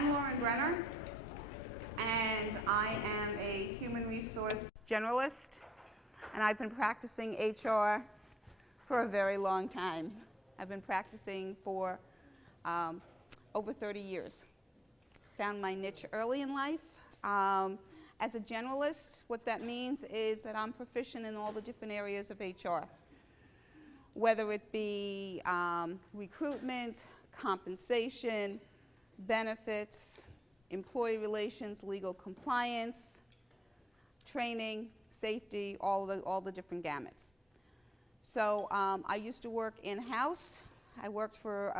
I'm Lauren Brenner, and I am a human resource generalist, and I've been practicing HR for a very long time. I've been practicing for over 30 years. Found my niche early in life. As a generalist, what that means is that I'm proficient in all the different areas of HR, whether it be recruitment, compensation, benefits, employee relations, legal compliance, training, safety, all the different gamuts. So I used to work in-house. I worked for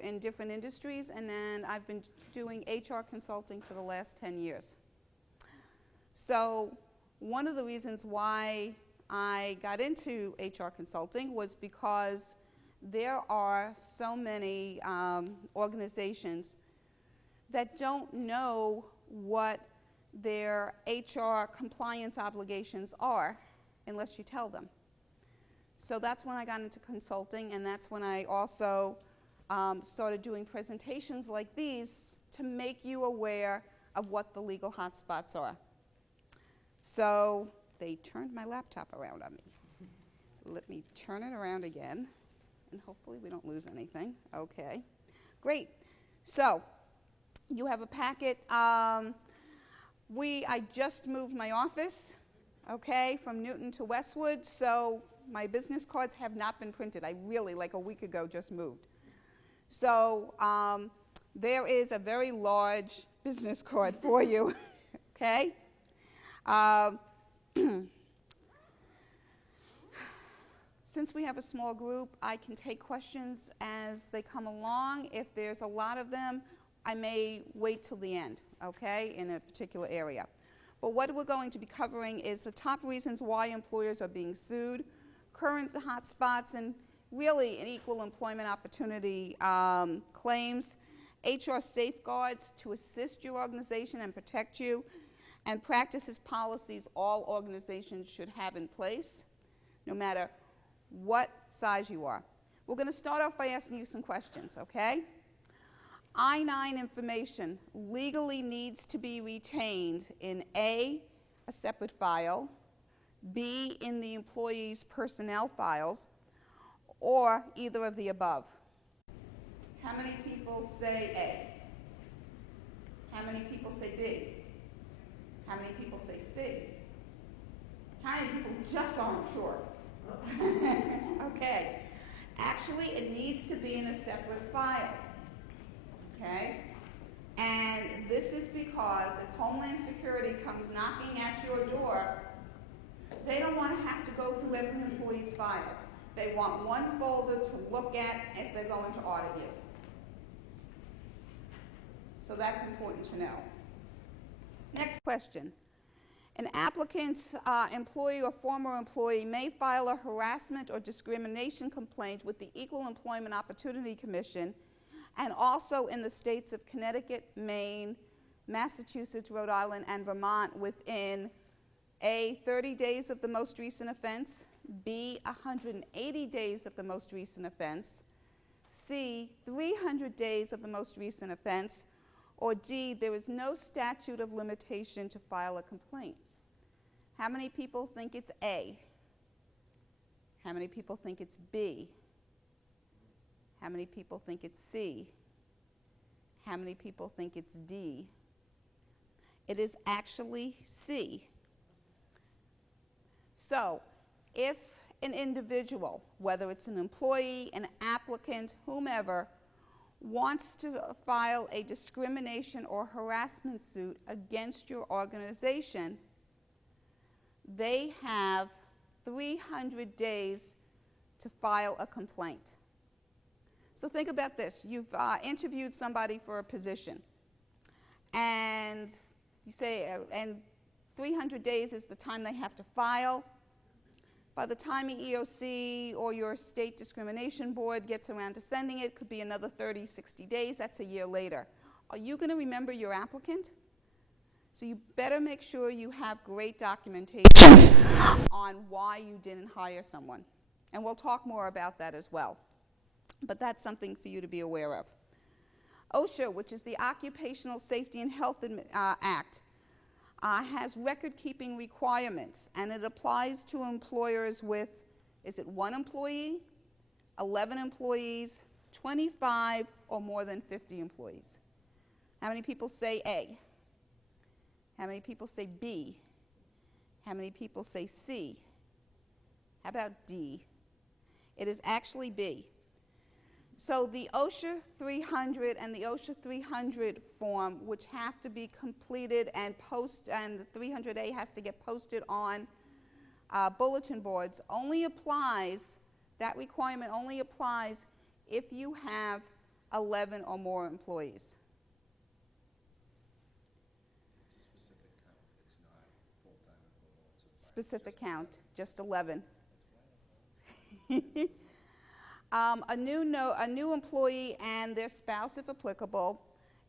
in different industries, and then I've been doing HR consulting for the last 10 years. So one of the reasons why I got into HR consulting was because there are so many organizations that don't know what their HR compliance obligations are unless you tell them. So that's when I got into consulting, and that's when I also started doing presentations like these to make you aware of what the legal hotspots are. So they turned my laptop around on me. Let me turn it around again, and hopefully we don't lose anything. Okay, great. So you have a packet. I just moved my office, okay, from Newton to Westwood, so my business cards have not been printed. I really, like a week ago, just moved. So there is a very large business card for you, okay? Since we have a small group, I can take questions as they come along. If there's a lot of them, I may wait till the end, okay, in a particular area. But what we're going to be covering is the top reasons why employers are being sued, current hotspots, and really an equal employment opportunity claims, HR safeguards to assist your organization and protect you, and practices, policies all organizations should have in place, no matter what size you are. We're going to start off by asking you some questions, okay? I-9 information legally needs to be retained in A, a separate file, B, in the employee's personnel files, or either of the above. How many people say A? How many people say B? How many people say C? How many people just aren't sure? Okay. Actually, it needs to be in a separate file. Okay? And this is because if Homeland Security comes knocking at your door, they don't want to have to go through every employee's file. They want one folder to look at if they're going to audit you. So that's important to know. Next question. An applicant's employee or former employee may file a harassment or discrimination complaint with the Equal Employment Opportunity Commission and also in the states of Connecticut, Maine, Massachusetts, Rhode Island, and Vermont within A, 30 days of the most recent offense, B, 180 days of the most recent offense, C, 300 days of the most recent offense, or D, there is no statute of limitation to file a complaint. How many people think it's A? How many people think it's B? How many people think it's C? How many people think it's D? It is actually C. So, if an individual, whether it's an employee, an applicant, whomever, wants to file a discrimination or harassment suit against your organization, they have 300 days to file a complaint. So think about this. You've interviewed somebody for a position, and you say, and 300 days is the time they have to file. By the time the EOC or your state discrimination board gets around to sending it, could be another 30, 60 days. That's a year later. Are you going to remember your applicant? So you better make sure you have great documentation on why you didn't hire someone. And we'll talk more about that as well. But that's something for you to be aware of. OSHA, which is the Occupational Safety and Health Act, has record-keeping requirements, and it applies to employers with, is it 1 employee, 11 employees, 25, or more than 50 employees? How many people say A? How many people say B? How many people say C? How about D? It is actually B. So the OSHA 300 and the OSHA 300 form, which have to be completed and the 300A has to get posted on bulletin boards, only applies, that requirement only applies if you have 11 or more employees. It's a specific count. It's not full-time equivalents. Specific count, just 11. A new employee and their spouse, if applicable,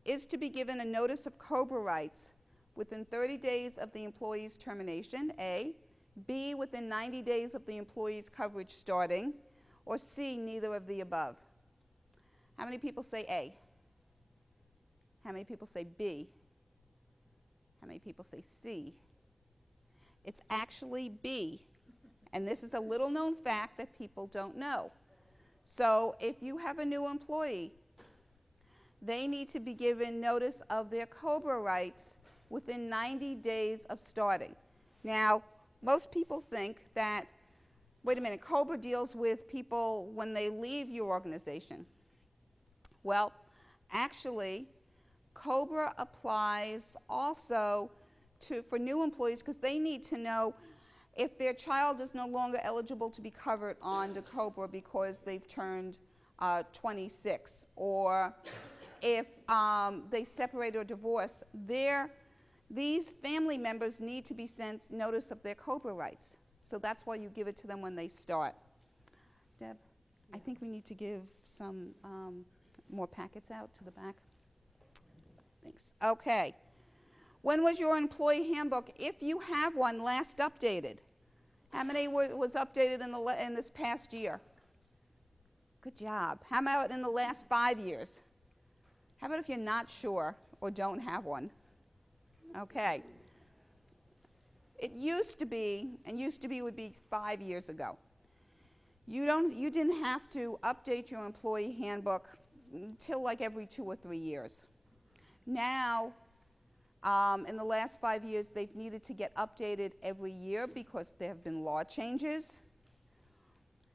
is to be given a notice of COBRA rights within 30 days of the employee's termination, A, B, within 90 days of the employee's coverage starting, or C, neither of the above. How many people say A? How many people say B? How many people say C? It's actually B, and this is a little known fact that people don't know. So if you have a new employee, they need to be given notice of their COBRA rights within 90 days of starting. Now, most people think that, wait a minute, COBRA deals with people when they leave your organization. Well, actually, COBRA applies also for new employees because they need to know if their child is no longer eligible to be covered under COBRA because they've turned 26, or if they separate or divorce, these family members need to be sent notice of their COBRA rights. So that's why you give it to them when they start. Deb, I think we need to give some more packets out to the back. Thanks. Okay. When was your employee handbook, if you have one, last updated? How many was updated in this past year? Good job. How about in the last 5 years? How about if you're not sure or don't have one? Okay. It used to be, and used to be would be 5 years ago. You didn't have to update your employee handbook until like every 2 or 3 years. Now, in the last 5 years, they've needed to get updated every year because there have been law changes.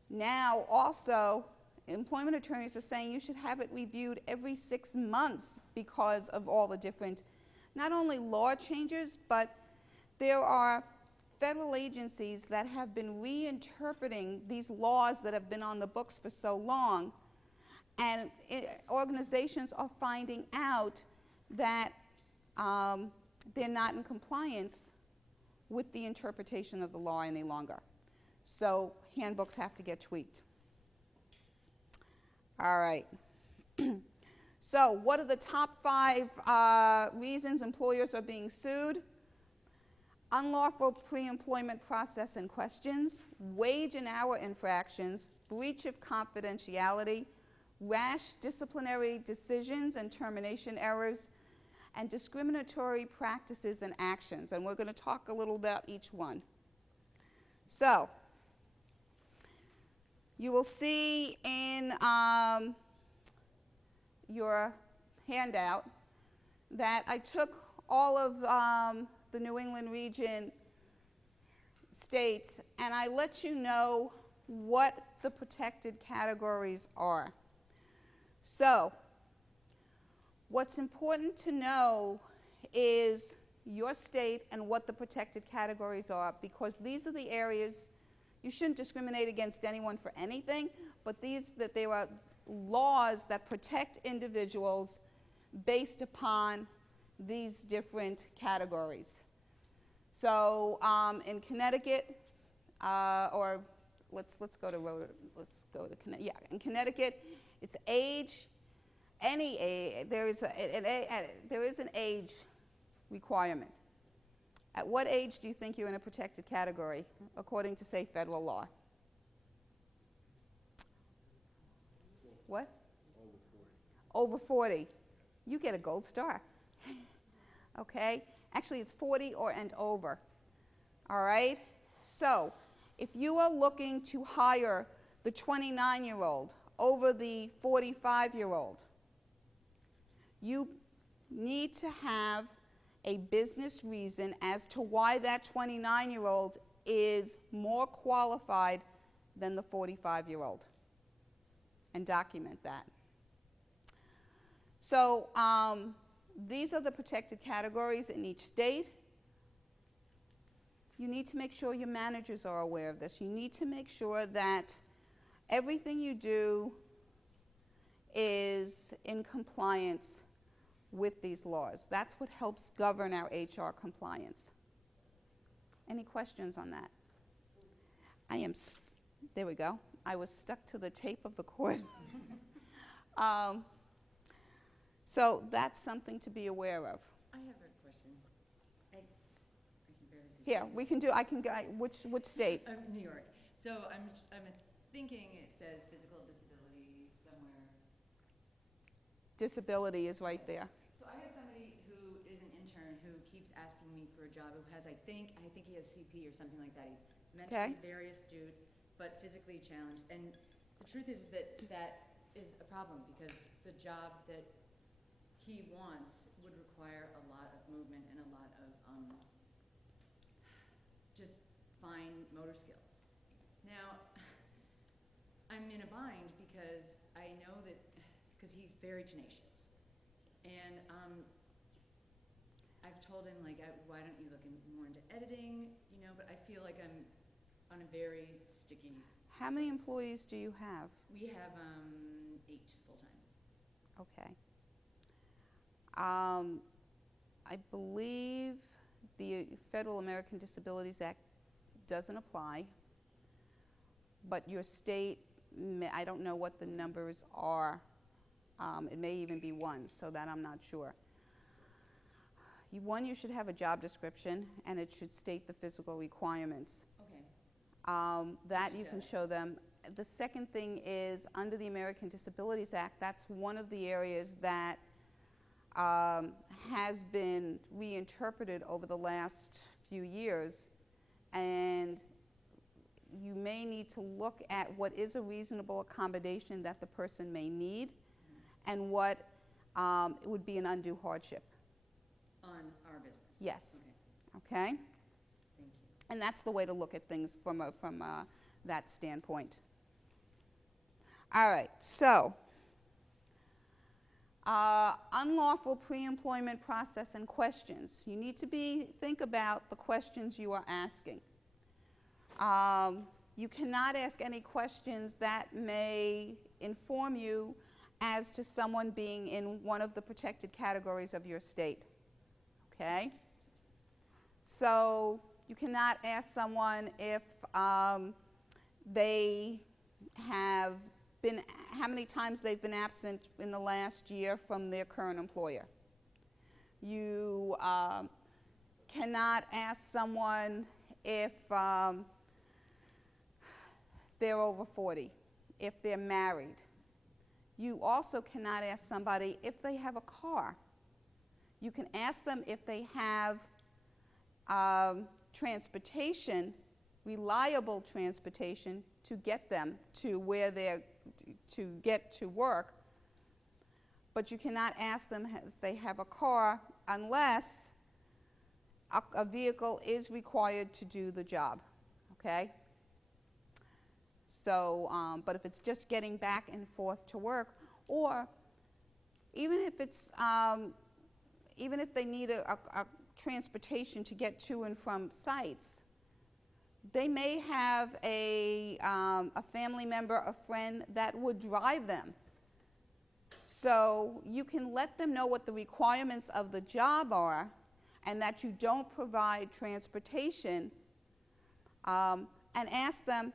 Now, also, employment attorneys are saying you should have it reviewed every 6 months because of all the different, not only law changes, but there are federal agencies that have been reinterpreting these laws that have been on the books for so long, and organizations are finding out that they're not in compliance with the interpretation of the law any longer. So handbooks have to get tweaked. All right. So what are the top 5 reasons employers are being sued? Unlawful pre-employment process and questions, wage and hour infractions, breach of confidentiality, rash disciplinary decisions and termination errors, and discriminatory practices and actions. And we're going to talk a little about each one. So, you will see in your handout that I took all of the New England region states, and I let you know what the protected categories are. So, what's important to know is your state and what the protected categories are, because these are the areas you shouldn't discriminate against anyone for anything, but that there are laws that protect individuals based upon these different categories. So in Connecticut, or let's go to Connecticut. Yeah, in Connecticut, it's age. Any age, there is an age requirement. At what age do you think you're in a protected category, according to, say, federal law? What? Over 40. Over 40. you get a gold star. Okay? Actually, it's 40 or and over. All right? So, if you are looking to hire the 29-year-old over the 45-year-old, you need to have a business reason as to why that 29-year-old is more qualified than the 45-year-old, and document that. So these are the protected categories in each state. You need to make sure your managers are aware of this. You need to make sure that everything you do is in compliance with these laws. That's what helps govern our HR compliance. Any questions on that? There we go. I was stuck to the tape of the cord. So that's something to be aware of. I have a question. I can barely see. Here, we can do, which state? New York. So I'm thinking it says physical disability somewhere. Disability is right there. So I have somebody who is an intern who keeps asking me for a job who has, I think he has CP or something like that. He's mentally very astute, but physically challenged. And the truth is that that is a problem because the job that he wants would require a lot of movement and a lot of just fine motor skills. Now, I'm in a bind because I know that, because he's very tenacious. And I've told him, like, why don't you look more into editing, you know, but I feel like I'm on a very sticky. How many employees do you have? We have 8 full-time. Okay. I believe the Federal American Disabilities Act doesn't apply, but your state, I don't know what the numbers are. It may even be 1, so that I'm not sure. You should have a job description, and it should state the physical requirements. Okay. That It you can does. show them. The second thing is, under the American Disabilities Act, that's one of the areas that has been reinterpreted over the last few years, and you may need to look at what is a reasonable accommodation that the person may need, and what would be an undue hardship. On our business? Yes. Okay. Okay? Thank you. And that's the way to look at things from that standpoint. All right, so unlawful pre-employment process and questions. You need to think about the questions you are asking. You cannot ask any questions that may inform you as to someone being in one of the protected categories of your state. Okay? So you cannot ask someone if they have been, how many times they've been absent in the last year from their current employer. You cannot ask someone if they're over 40, if they're married. You also cannot ask somebody if they have a car. You can ask them if they have transportation, reliable transportation, to get them to where to get to work, but you cannot ask them if they have a car unless a vehicle is required to do the job, okay? So, but if it's just getting back and forth to work, or even if it's, even if they need a transportation to get to and from sites, they may have a family member, a friend that would drive them. So you can let them know what the requirements of the job are, and that you don't provide transportation, and ask them,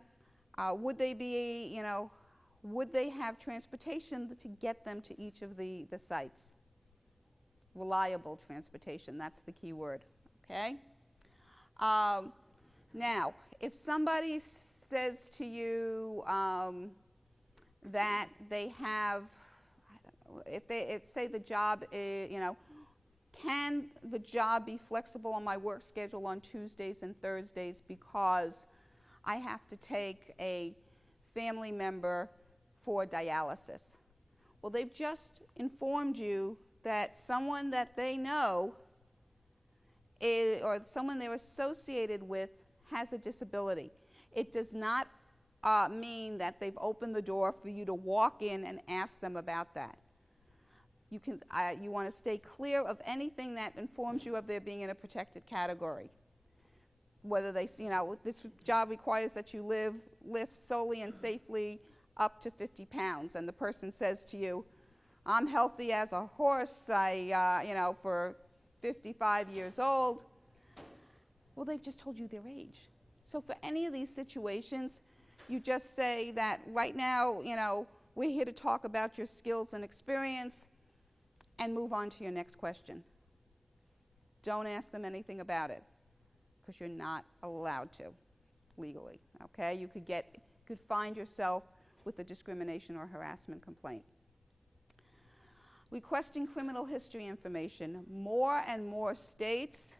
would they be, you know, would they have transportation to get them to each of the sites? Reliable transportation, that's the key word, okay? Now, if somebody says to you that they have, I don't know, say the job is, can the job be flexible on my work schedule on Tuesdays and Thursdays because I have to take a family member for dialysis? Well, they've just informed you that someone that they know or someone they're associated with has a disability. It does not mean that they've opened the door for you to walk in and ask them about that. You want to stay clear of anything that informs you of their being in a protected category. Whether they, this job requires that you lift solely and safely up to 50 pounds, and the person says to you, I'm healthy as a horse, for 55 years old. Well, they've just told you their age. So for any of these situations, you just say that right now, we're here to talk about your skills and experience, and move on to your next question. Don't ask them anything about it, because you're not allowed to legally, okay? You could find yourself with a discrimination or harassment complaint. Requesting criminal history information. More and more states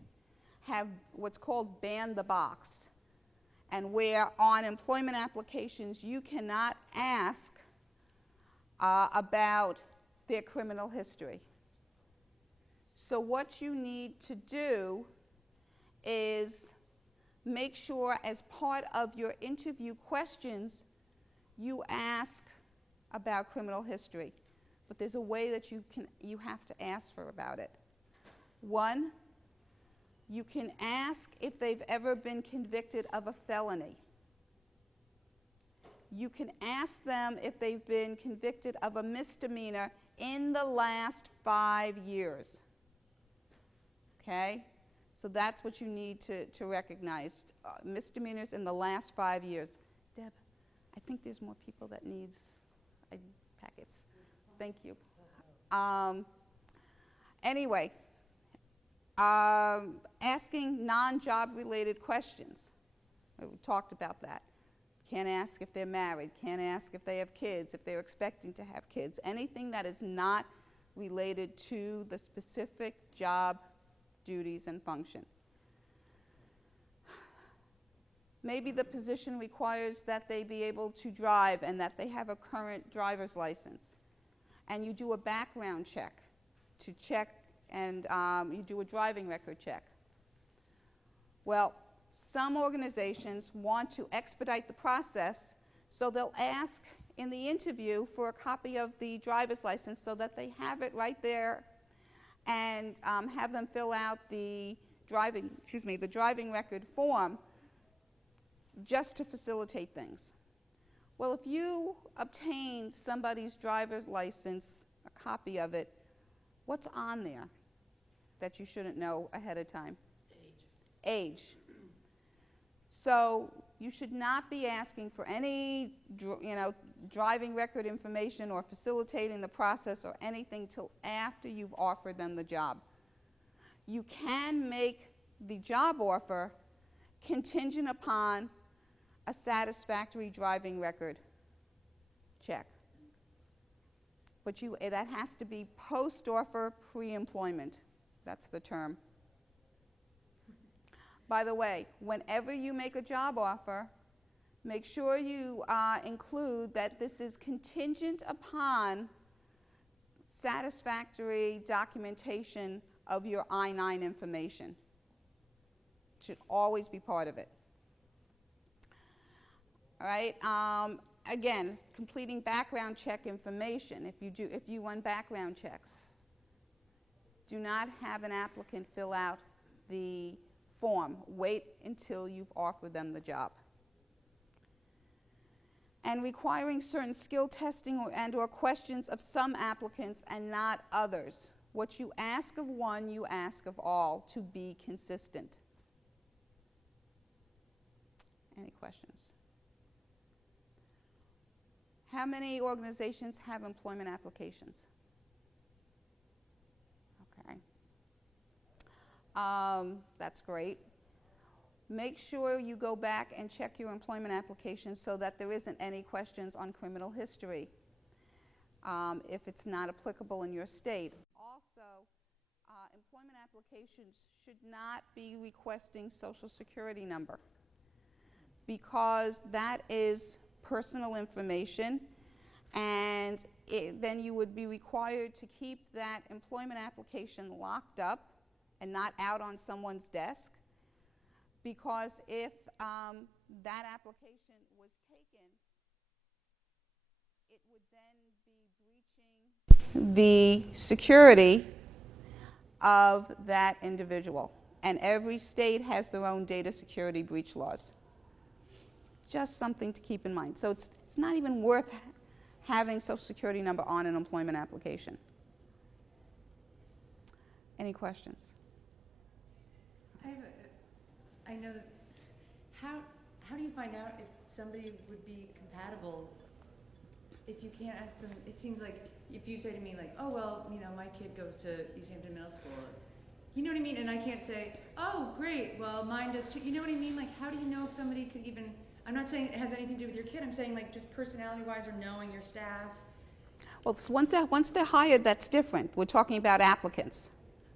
have what's called ban the box, and where on employment applications you cannot ask about their criminal history. So what you need to do is make sure as part of your interview questions you ask about criminal history. But there's a way that you have to ask for about it. One, you can ask if they've ever been convicted of a felony. You can ask them if they've been convicted of a misdemeanor in the last 5 years. Okay? So that's what you need to recognize. Misdemeanors in the last 5 years. Deb, I think there's more people that needs ID packets. Thank you. Anyway, asking non-job related questions. We talked about that. Can't ask if they're married. Can't ask if they have kids, if they're expecting to have kids. Anything that is not related to the specific job duties and function. Maybe the position requires that they be able to drive and that they have a current driver's license. And you do a background check to check, and you do a driving record check. Well, some organizations want to expedite the process, so they'll ask in the interview for a copy of the driver's license so that they have it right there, and have them fill out the driving record form just to facilitate things. Well, if you obtain somebody's driver's license, a copy of it, what's on there that you shouldn't know ahead of time? Age. So you should not be asking for any driving record information or facilitating the process or anything till after you've offered them the job. You can make the job offer contingent upon a satisfactory driving record check. But that has to be post-offer, pre-employment. That's the term. By the way, whenever you make a job offer, make sure you include that this is contingent upon satisfactory documentation of your I-9 information. It should always be part of it. All right. Again, completing background check information. If you run background checks, do not have an applicant fill out the form. Wait until you've offered them the job. And requiring certain skill testing and/or questions of some applicants and not others. What you ask of one, you ask of all, to be consistent. Any questions? How many organizations have employment applications? Okay. That's great. Make sure you go back and check your employment application so that there isn't any questions on criminal history. if it's not applicable in your state. Also, employment applications should not be requesting Social Security number because that is personal information, and then you would be required to keep that employment application locked up and not out on someone's desk, because if that application was taken, it would then be breaching the security of that individual. And every state has their own data security breach laws. Just something to keep in mind. So it's not even worth having Social Security number on an employment application. Any questions? I know that, how do you find out if somebody would be compatible if you can't ask them? It seems like if you say to me like, oh, well, you know, my kid goes to East Hampton Middle School, you know what I mean? And I can't say, oh, great, well, mine does too. You know what I mean? Like, how do you know if somebody could even, I'm not saying it has anything to do with your kid, I'm saying like just personality-wise or knowing your staff. Well, once they're hired, that's different. We're talking about applicants.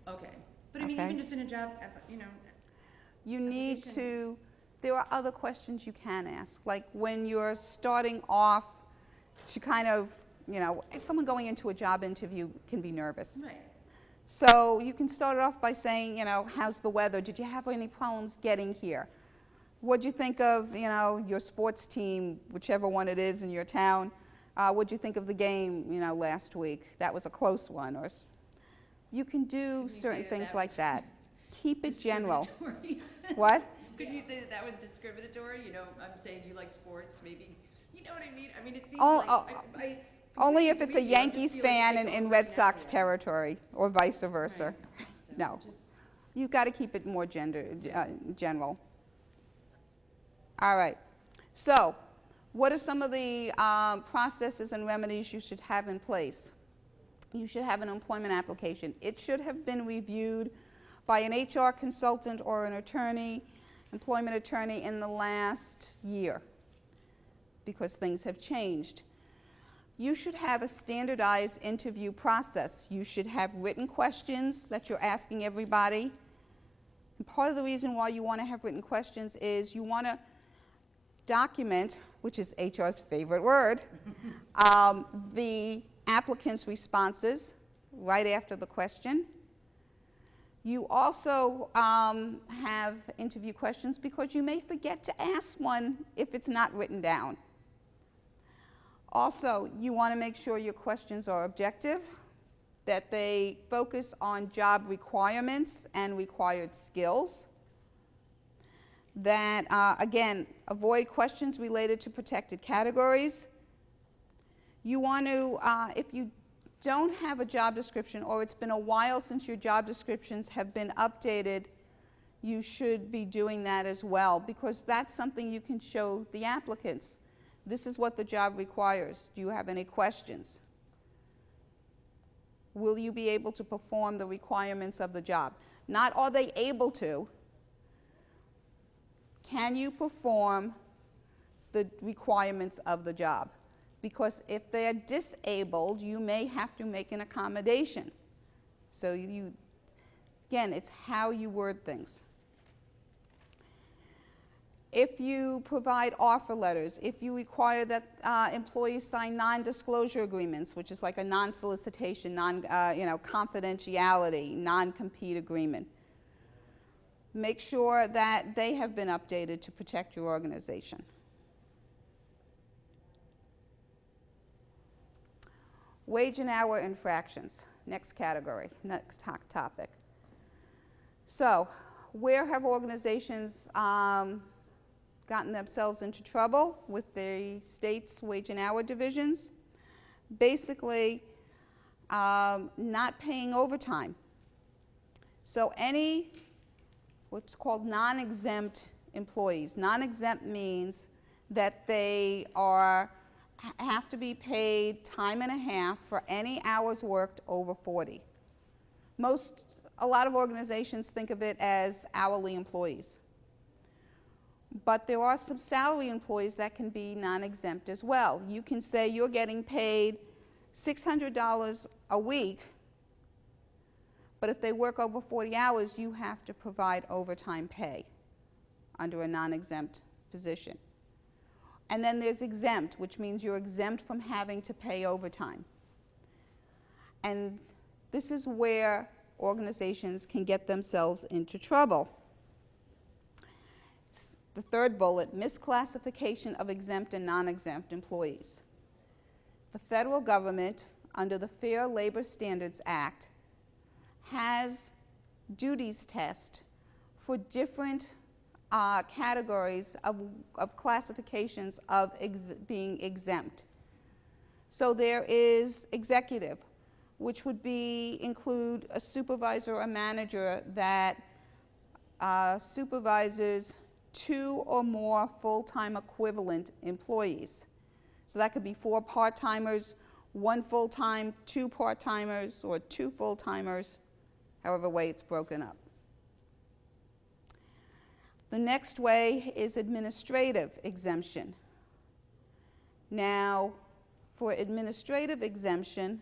Okay. But I mean, Okay. even just in a job, you know. You need Application. to, there are other questions you can ask, like when you're starting off to kind of, you know, someone going into a job interview can be nervous. Right. So you can start it off by saying, you know, how's the weather? Did you have any problems getting here? What'd you think of, you know, your sports team, whichever one it is in your town? What'd you think of the game, you know, last week? That was a close one. Or you can do you say certain that things that like was that. Keep it general. Discriminatory? What? Couldn't you say that that was discriminatory? You know, I'm saying you like sports, maybe. You know what I mean? I mean, it seems Oh, like I Only if completely it's a agree with you. I just Yankees feel like it fan takes in a Red Sox personality. territory, or vice versa. Right. So No. just- You've got to keep it more general. All right. So, what are some of the processes and remedies you should have in place? You should have an employment application. It should have been reviewed by an HR consultant or an attorney, employment attorney, in the last year, because things have changed. You should have a standardized interview process. You should have written questions that you're asking everybody. And part of the reason why you want to have written questions is you want to document, which is HR's favorite word, the applicant's responses right after the question. You also have interview questions because you may forget to ask one if it's not written down. Also, you want to make sure your questions are objective, that they focus on job requirements and required skills, that, again, avoid questions related to protected categories. You want to, if you don't have a job description or it's been a while since your job descriptions have been updated, you should be doing that as well, because that's something you can show the applicants. This is what the job requires. Do you have any questions? Will you be able to perform the requirements of the job? Not are they able to. Can you perform the requirements of the job? Because if they're disabled, you may have to make an accommodation. So again, it's how you word things. If you provide offer letters, if you require that employees sign non-disclosure agreements, which is like a non-solicitation, confidentiality, non-compete agreement, make sure that they have been updated to protect your organization. Wage and hour infractions, next category, next topic. So, where have organizations gotten themselves into trouble with the state's wage and hour divisions? Basically, not paying overtime. So any what's called non-exempt employees. Non-exempt means that they have to be paid time and a half for any hours worked over 40. A lot of organizations think of it as hourly employees. But there are some salary employees that can be non-exempt as well. You can say you're getting paid $600 a week, but if they work over 40 hours, you have to provide overtime pay under a non-exempt position. And then there's exempt, which means you're exempt from having to pay overtime. And this is where organizations can get themselves into trouble. It's the third bullet, misclassification of exempt and non-exempt employees. The federal government, under the Fair Labor Standards Act, has duties tests for different categories of classifications of being exempt. So there is executive, which would include a supervisor or manager that supervises 2 or more full-time equivalent employees. So that could be 4 part-timers, 1 full-time, 2 part-timers, or 2 full-timers, however way it's broken up. The next way is administrative exemption. Now, for administrative exemption,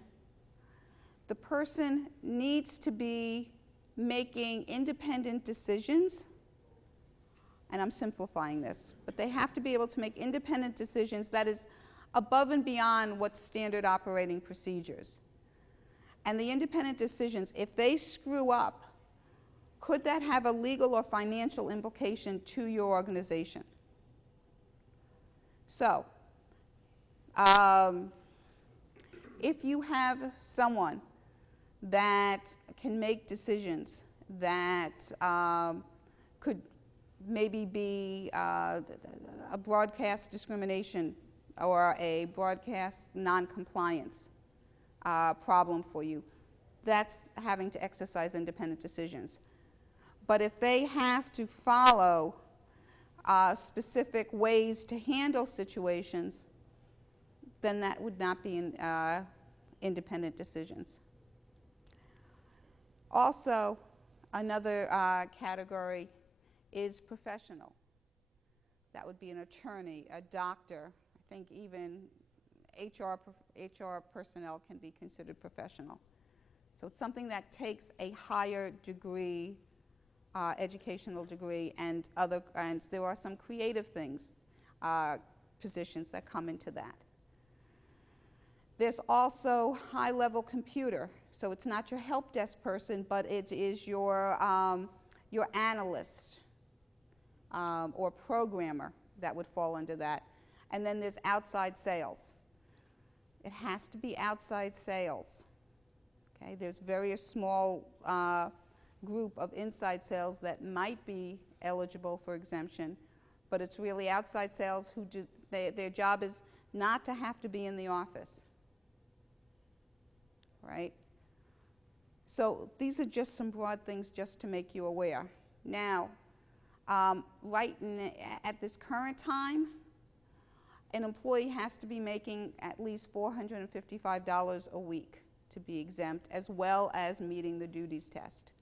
the person needs to be making independent decisions, and I'm simplifying this, but they have to be able to make independent decisions that is above and beyond what's standard operating procedures. And the independent decisions, if they screw up, could that have a legal or financial implication to your organization? So, if you have someone that can make decisions that could maybe be a broadcast discrimination or a broadcast non-compliance problem for you, that's having to exercise independent decisions. But if they have to follow specific ways to handle situations, then that would not be independent decisions. Also, another category is professional. That would be an attorney, a doctor. I think even HR personnel can be considered professional. So it's something that takes a higher degree, educational degree, and there are some creative things, positions that come into that. There's also high-level computer. So it's not your help desk person, but it is your analyst or programmer that would fall under that. And then there's outside sales. It has to be outside sales. Okay? There's various small group of inside sales that might be eligible for exemption, but it's really outside sales who their job is not to have to be in the office. Right? So these are just some broad things just to make you aware. Now, at this current time, an employee has to be making at least $455 a week to be exempt, as well as meeting the duties test.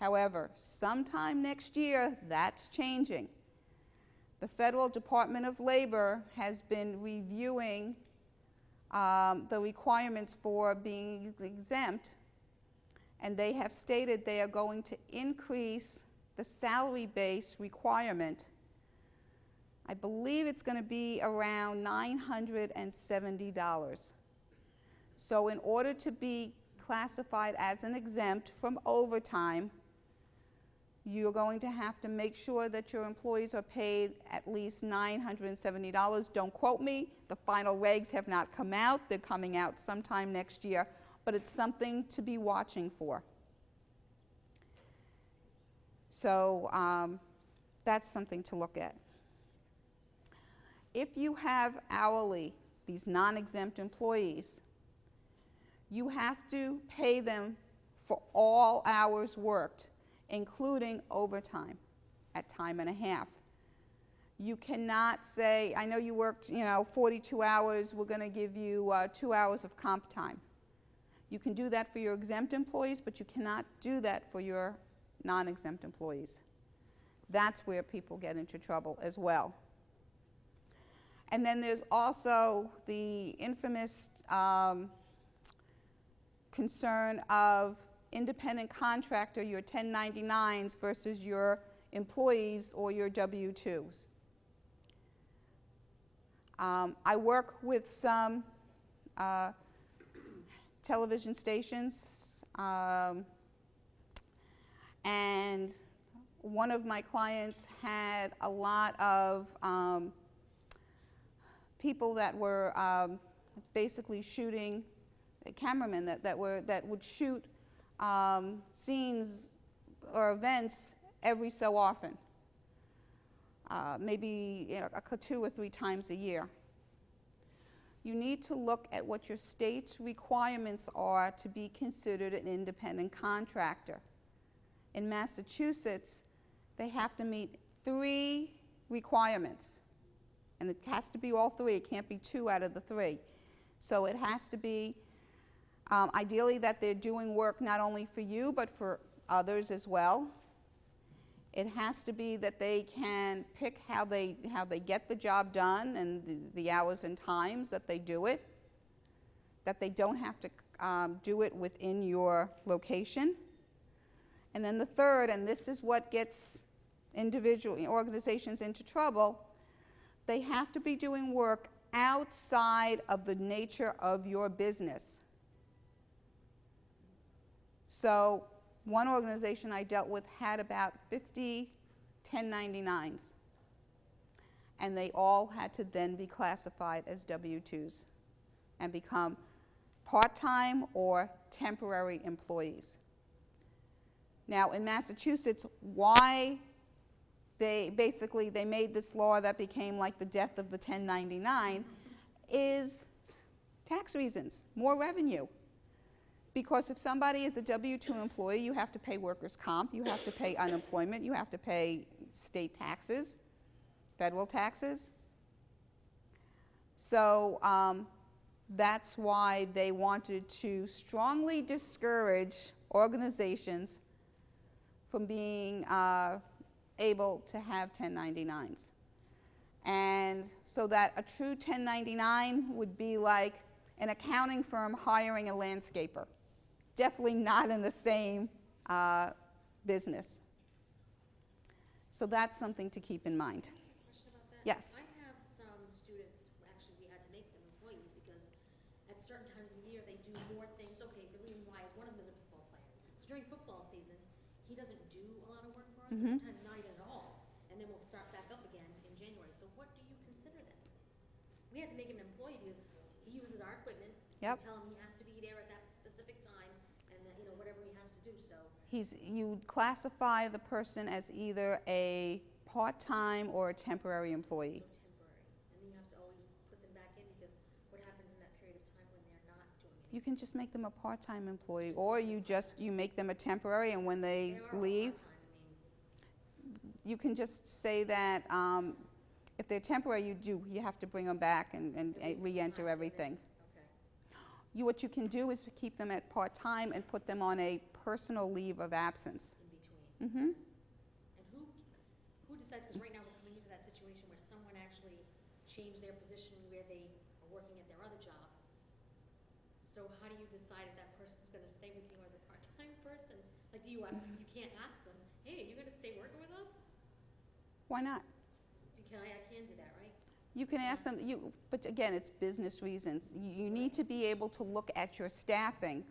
However, sometime next year, that's changing. The Federal Department of Labor has been reviewing the requirements for being exempt, and they have stated they are going to increase the salary base requirement. I believe it's going to be around $970. So in order to be classified as an exempt from overtime, you're going to have to make sure that your employees are paid at least $970. Don't quote me. The final regs have not come out. They're coming out sometime next year, but it's something to be watching for. So that's something to look at. If you have hourly, these non-exempt employees, you have to pay them for all hours worked, including overtime at time and a half. You cannot say, I know you worked 42 hours, we're going to give you 2 hours of comp time. You can do that for your exempt employees, but you cannot do that for your non-exempt employees. That's where people get into trouble as well. And then there's also the infamous concern of independent contractor, your 1099s versus your employees or your W-2s. I work with some television stations, and one of my clients had a lot of people that were basically shooting, cameramen that would shoot scenes or events every so often, maybe 2 or 3 times a year. You need to look at what your state's requirements are to be considered an independent contractor. In Massachusetts, they have to meet 3 requirements. And it has to be all 3. It can't be 2 out of the 3. So it has to be, ideally, that they're doing work not only for you, but for others as well. It has to be that they can pick how they get the job done and the hours and times that they do it, that they don't have to do it within your location. And then the third, and this is what gets organizations into trouble, they have to be doing work outside of the nature of your business. So one organization I dealt with had about 50 1099s, and they all had to then be classified as W-2s and become part-time or temporary employees. Now, in Massachusetts, why they made this law that became like the death of the 1099 is tax reasons, more revenue. Because if somebody is a W-2 employee, you have to pay workers' comp, you have to pay unemployment, you have to pay state taxes, federal taxes. So that's why they wanted to strongly discourage organizations from being able to have 1099s. And so that a true 1099 would be like an accounting firm hiring a landscaper. Definitely not in the same business. So that's something to keep in mind. Question about that? Yes. I have some students, actually we had to make them employees because at certain times of the year they do more things. Okay, the reason why is one of them is a football player. So during football season, he doesn't do a lot of work for us, Mhm. sometimes not even at all. And then we'll start back up again in January. So what do you consider then? We had to make him an employee because he uses our equipment. Yep. We tell him he has to be there at that specific time and that, whatever he has to do, so. You classify the person as either a part-time or a temporary employee. So temporary. And then you have to always put them back in because what happens in that period of time when they're not doing it? You can just make them a part-time employee, or you make them a temporary, and when they are all leave, part-time, you can just say that if they're temporary, you have to bring them back and At least re-enter sometimes, everything. Okay, What you can do is keep them at part-time and put them on a personal leave of absence. in between. Mm-hmm. And who decides, because right now we're coming into that situation where someone actually changed their position where they are working at their other job. So how do you decide if that person's gonna stay with you as a part-time person? Like, you can't ask them, hey, are you gonna stay working with us? Why not? I can do that, right? You can ask them, but again, it's business reasons. You need to be able to look at your staffing.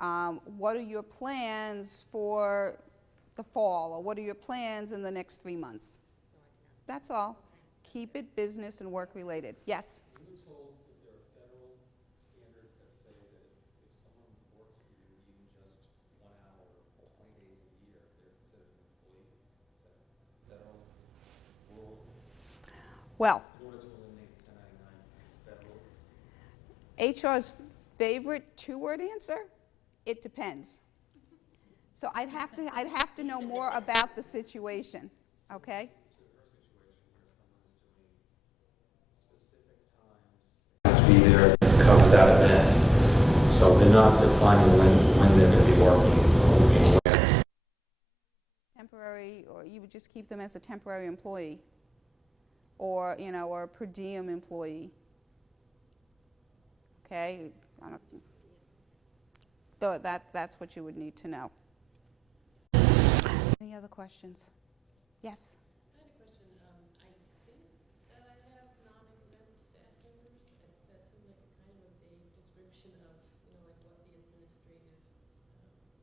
Right. What are your plans for the fall, or what are your plans in the next 3 months? So I can ask. That's all. Keep it business and work related. Yes? Were you told that there are federal standards that say that if someone works for you even just 1 hour, 20 days a year, they're considered an employee? Is that a federal rule Well, in order to eliminate the 1099 federal? HR's favorite 2-word answer, it depends. So I'd have to know more about the situation, okay? So her situation where someone's doing specific times. Have to be there to cover that event, so they're not defining when they're going to be working or where. Temporary, or you would just keep them as a temporary employee. or, you know, or a per diem employee. Okay? I don't- So that's what you would need to know. Any other questions? Yes? I had a question. I think that I have non-exempt staff members. That seemed like a kind of a vague description of, you know, like what the administrative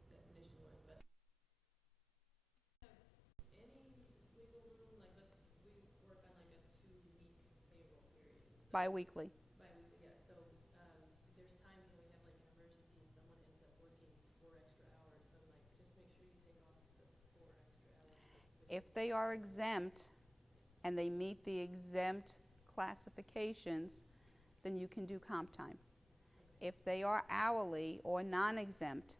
definition was. But have any wiggle room? Like, we work on like a 2-week payroll period. So Bi-weekly. bi-weekly, yeah. So there's times when we have like an emergency and someone ends up working 4 extra hours. So like, just make sure you take off the 4 extra hours. If they are exempt and they meet the exempt classifications, then you can do comp time. If they are hourly or non-exempt,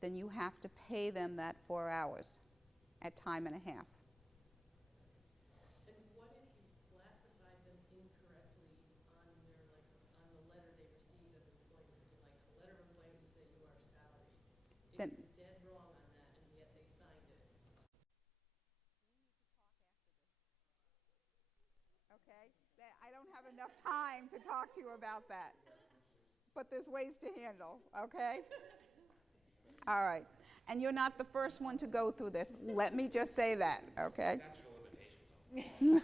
then you have to pay them that 4 hours at time and a half. And what if you classified them incorrectly on their, like, on the letter they received of employment? Like, a letter of employment, you say you are salaried. If Then- you're dead wrong on that, and yet they signed it. Okay? I don't have enough time to talk to you about that. But there's ways to handle, okay? All right. And you're not the first one to go through this. Let me just say that, okay? You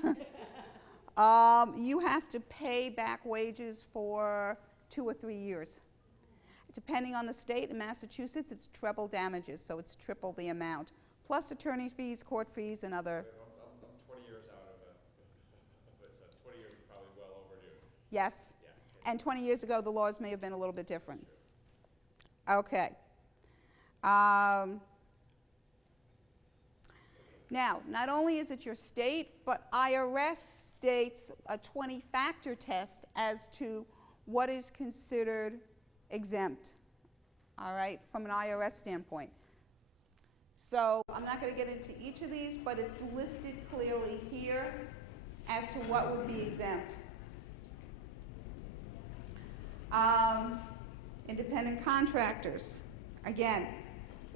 have to pay back wages for 2 or 3 years. Depending on the state, in Massachusetts, it's treble damages, so it's triple the amount, plus attorney's fees, court fees, and other. I'm 20 years out of it, so 20 years is probably well overdue. Yes? Yeah. And 20 years ago, the laws may have been a little bit different. Okay. Now, not only is it your state, but IRS states a 20-factor test as to what is considered exempt, all right, from an IRS standpoint. So I'm not going to get into each of these, but it's listed clearly here as to what would be exempt. Independent contractors. Again,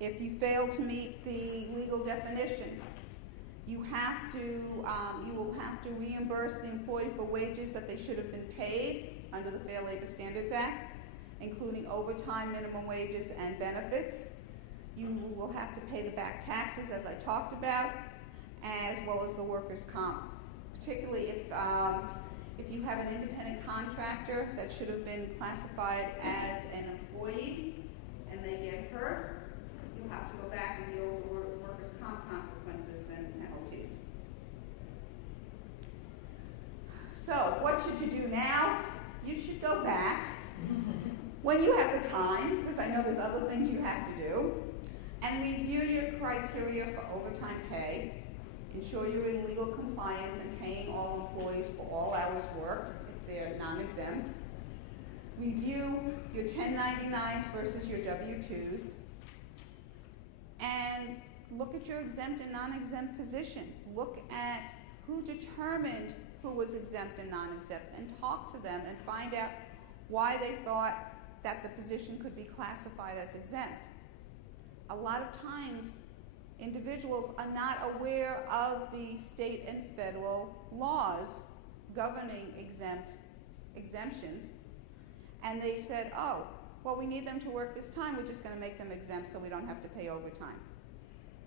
if you fail to meet the legal definition, you will have to reimburse the employee for wages that they should have been paid under the Fair Labor Standards Act, including overtime, minimum wages, and benefits. You will have to pay the back taxes, as I talked about, as well as the workers' comp. Particularly if you have an independent contractor that should have been classified as an employee and they get hurt, you have to go back and deal with the workers' comp consequences and penalties. So what should you do now? You should go back when you have the time, because I know there's other things you have to do, and review your criteria for overtime pay. Ensure you're in legal compliance and paying all employees for all hours worked if they're non-exempt. Review your 1099s versus your W-2s. And look at your exempt and non-exempt positions. Look at who determined who was exempt and non-exempt and talk to them and find out why they thought that the position could be classified as exempt. A lot of times, individuals are not aware of the state and federal laws governing exemptions, and they said, oh, well, we need them to work this time, we're just going to make them exempt so we don't have to pay overtime.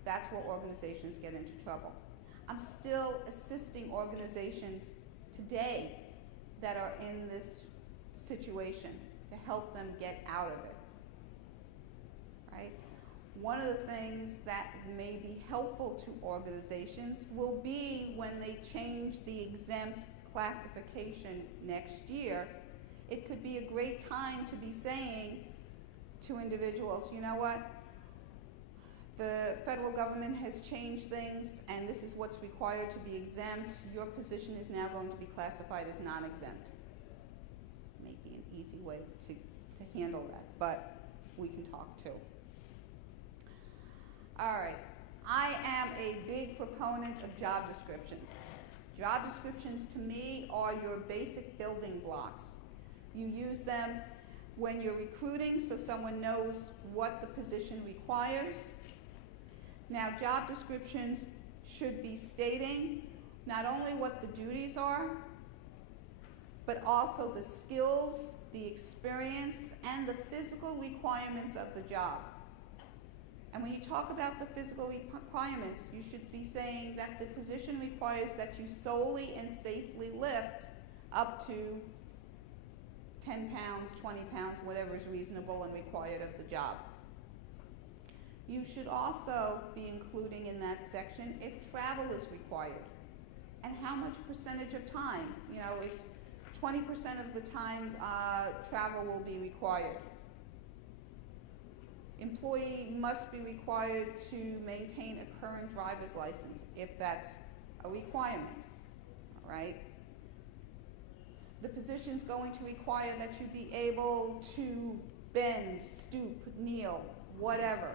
That's where organizations get into trouble. I'm still assisting organizations today that are in this situation to help them get out of it, right? One of the things that may be helpful to organizations will be when they change the exempt classification next year. It could be a great time to be saying to individuals, you know what, the federal government has changed things and this is what's required to be exempt. Your position is now going to be classified as non-exempt. Maybe an easy way to handle that, but we can talk too. All right, I am a big proponent of job descriptions. Job descriptions to me are your basic building blocks. You use them when you're recruiting so someone knows what the position requires. Now, job descriptions should be stating not only what the duties are, but also the skills, the experience, and the physical requirements of the job. And when you talk about the physical requirements, you should be saying that the position requires that you solely and safely lift up to 10 pounds, 20 pounds, whatever is reasonable and required of the job. You should also be including in that section if travel is required and how much percentage of time. You know, is 20% of the time travel will be required. Employee must be required to maintain a current driver's license if that's a requirement, all right? The position's going to require that you be able to bend, stoop, kneel, whatever.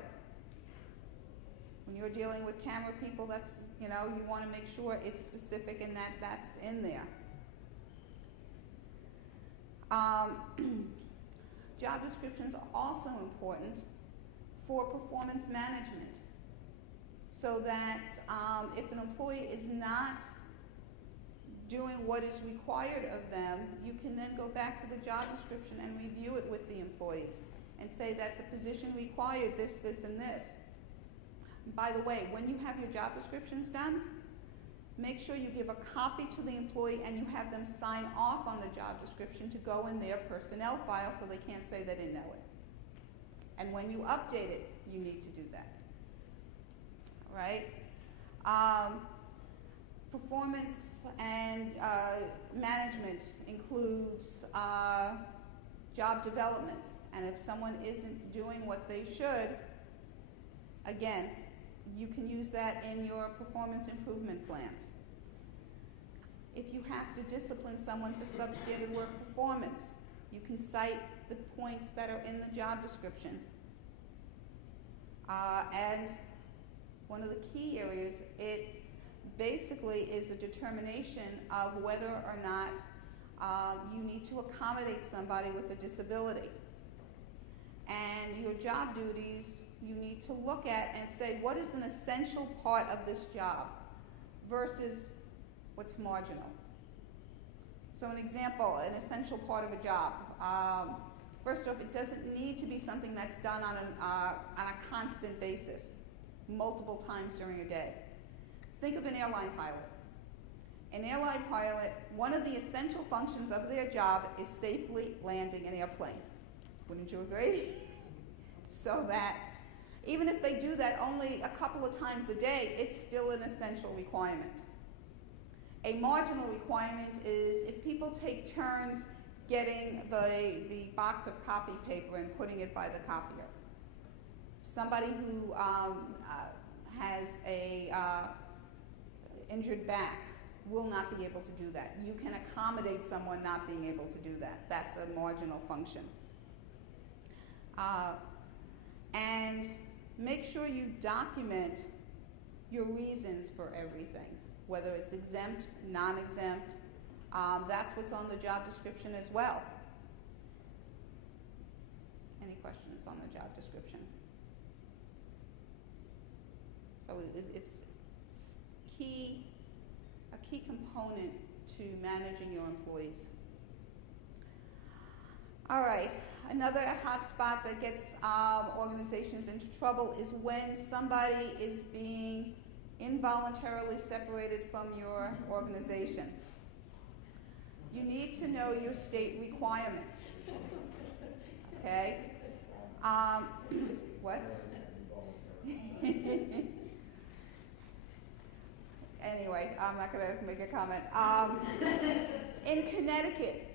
When you're dealing with camera people, that's, you know, you want to make sure it's specific and that that's in there. Job descriptions are also important for performance management, so that if an employee is not doing what is required of them, you can then go back to the job description and review it with the employee and say that the position required this, this, and this. By the way, when you have your job descriptions done, make sure you give a copy to the employee and you have them sign off on the job description to go in their personnel file so they can't say they didn't know it. And when you update it, you need to do that. All right? Performance and management includes job development. And if someone isn't doing what they should, again, you can use that in your performance improvement plans. If you have to discipline someone for substandard work performance, you can cite the points that are in the job description. And one of the key areas, it basically is a determination of whether or not you need to accommodate somebody with a disability. And your job duties, you need to look at and say, what is an essential part of this job versus what's marginal? So an example, an essential part of a job. First off, it doesn't need to be something that's done on a constant basis, multiple times during a day. Think of an airline pilot. An airline pilot, one of the essential functions of their job is safely landing an airplane. Wouldn't you agree? So that even if they do that only a couple of times a day, it's still an essential requirement. A marginal requirement is if people take turns getting the box of copy paper and putting it by the copier. Somebody who has a injured back will not be able to do that. You can accommodate someone not being able to do that. That's a marginal function. And make sure you document your reasons for everything, whether it's exempt, non-exempt. That's what's on the job description as well. Any questions on the job description? So it's a key component to managing your employees. All right, another hot spot that gets organizations into trouble is when somebody is being involuntarily separated from your organization. You need to know your state requirements, okay? What? Anyway, I'm not going to make a comment. In Connecticut,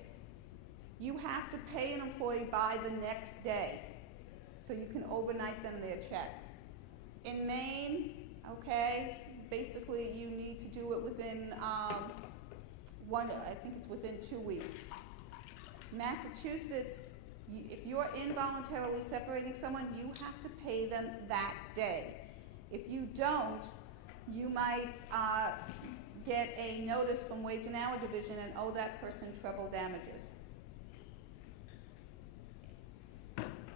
you have to pay an employee by the next day, so you can overnight them their check. In Maine, okay, basically you need to do it within I think it's within 2 weeks. Massachusetts, if you're involuntarily separating someone, you have to pay them that day. If you don't, you might get a notice from Wage and Hour Division and owe that person treble damages.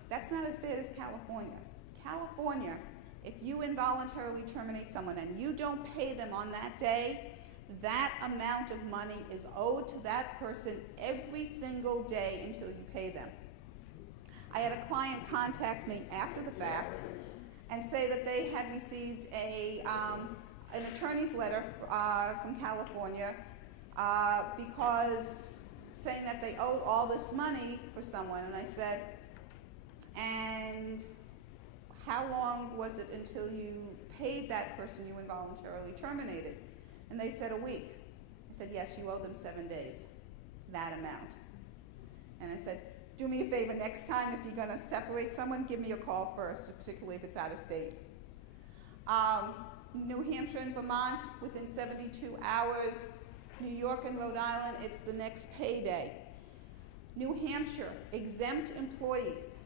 That's not as bad as California. California, if you involuntarily terminate someone and you don't pay them on that day, that amount of money is owed to that person every single day until you pay them. I had a client contact me after the fact and say that they had received an attorney's letter from California because saying that they owed all this money for someone. And I said, and how long was it until you paid that person you involuntarily terminated? And they said a week. I said, yes, you owe them 7 days, that amount. And I said, do me a favor, next time if you're going to separate someone, give me a call first, particularly if it's out of state. New Hampshire and Vermont, within 72 hours. New York and Rhode Island, it's the next payday. New Hampshire, exempt employees.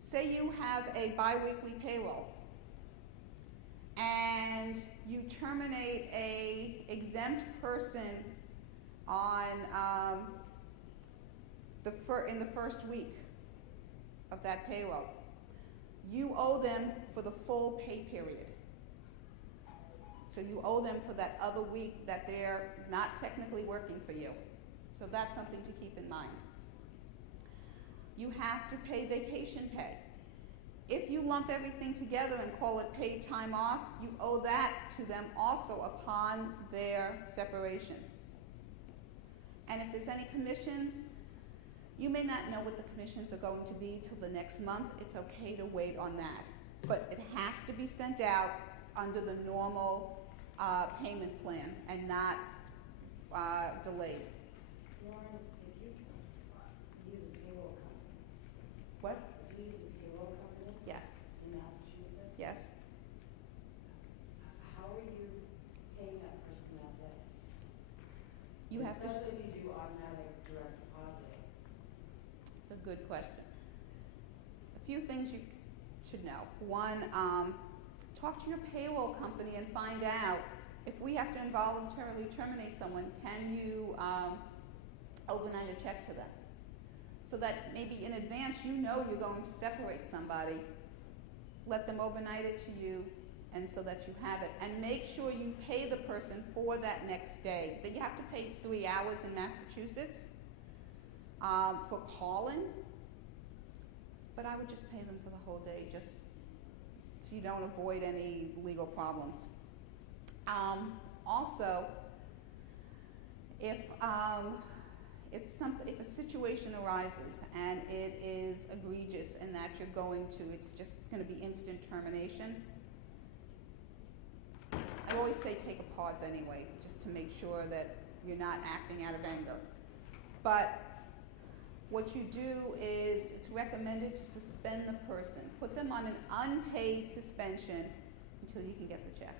Say you have a biweekly payroll and you terminate a exempt person on in the first week of that payroll. You owe them for the full pay period. So you owe them for that other week that they're not technically working for you. So that's something to keep in mind. You have to pay vacation pay. If you lump everything together and call it paid time off, you owe that to them also upon their separation. And if there's any commissions, you may not know what the commissions are going to be till the next month. It's okay to wait on that. But it has to be sent out under the normal payment plan and not delayed. Lauren, if you use a payroll company, What? if you use a payroll company Yes. in Massachusetts, Yes. how are you paying that person that day? You have to. Especially if you do automatic direct deposit. It's a good question. A few things you should know. One, talk to your payroll company and find out if we have to involuntarily terminate someone, can you overnight a check to them? So that maybe in advance you know you're going to separate somebody, let them overnight it to you, and so that you have it. And make sure you pay the person for that next day. That you have to pay 3 hours in Massachusetts for calling, but I would just pay them for the whole day, just so you don't avoid any legal problems. Also, if a situation arises and it is egregious and that you're going to, it's just going to be instant termination, I always say take a pause anyway, just to make sure that you're not acting out of anger. But what you do is, it's recommended to suspend the person. Put them on an unpaid suspension until you can get the check.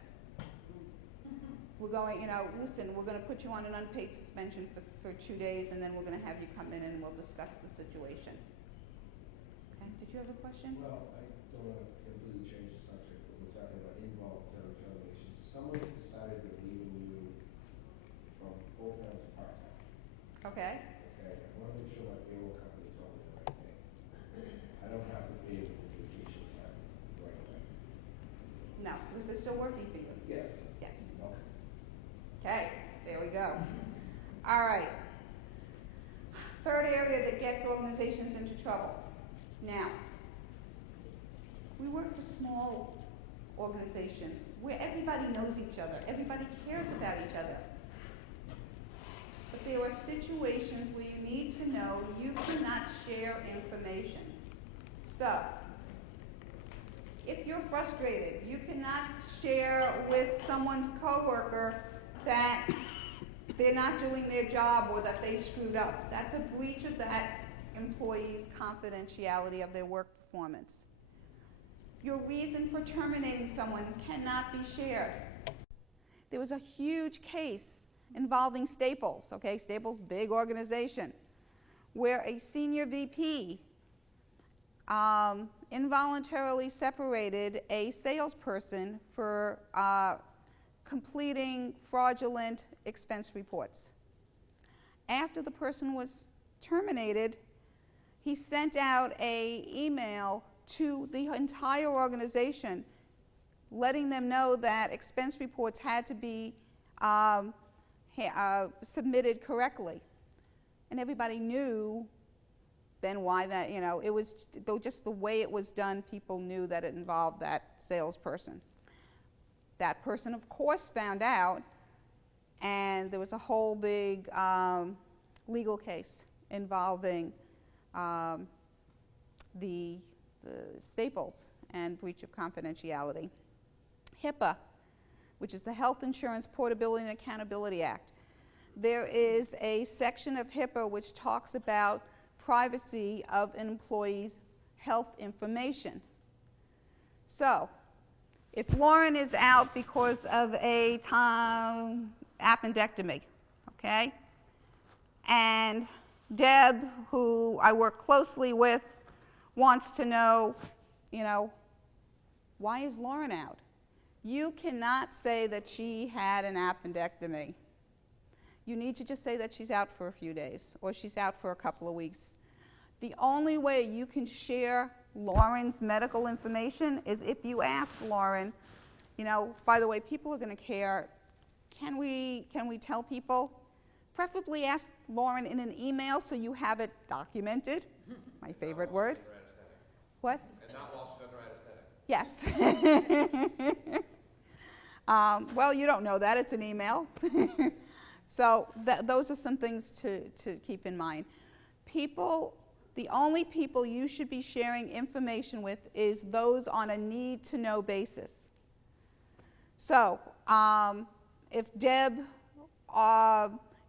We're going, listen, we're going to put you on an unpaid suspension for 2 days, and then we're going to have you come in and we'll discuss the situation. Okay, did you have a question? Well, I don't want to completely change the subject, but we're talking about involuntary terminations. Someone decided they're leaving you from full-time to part-time. Okay. Okay, I want to make sure my payroll company told me the right thing. I don't have to pay them for vacation time right away. No, because they're still working for you. Yes. Yes. Okay. Okay, there we go. All right. Third area that gets organizations into trouble. Now, we work for small organizations where everybody knows each other, everybody cares about each other. But there are situations where you need to know you cannot share information. So, if you're frustrated, you cannot share with someone's coworker that they're not doing their job or that they screwed up. That's a breach of that employee's confidentiality of their work performance. Your reason for terminating someone cannot be shared. There was a huge case involving Staples, okay? Staples, big organization, where a senior VP involuntarily separated a salesperson for completing fraudulent expense reports. After the person was terminated, he sent out an email to the entire organization letting them know that expense reports had to be submitted correctly. And everybody knew then why that, you know, it was though just the way it was done, people knew that it involved that salesperson. That person, of course, found out, and there was a whole big legal case involving the Staples and breach of confidentiality. HIPAA, which is the Health Insurance Portability and Accountability Act. There is a section of HIPAA which talks about privacy of an employee's health information. So, if Lauren is out because of a appendectomy, okay, and Deb, who I work closely with, wants to know, you know, why is Lauren out? You cannot say that she had an appendectomy. You need to just say that she's out for a few days or she's out for a couple of weeks. The only way you can share Lauren's medical information is if you ask Lauren, you know, by the way, people are going to care. Can we tell people? Preferably ask Lauren in an email so you have it documented. My favorite word. What? And not while she's under anesthetic. Yes. Well, you don't know that. It's an email. So those are some things to keep in mind. People, the only people you should be sharing information with is those on a need-to-know basis. So if Deb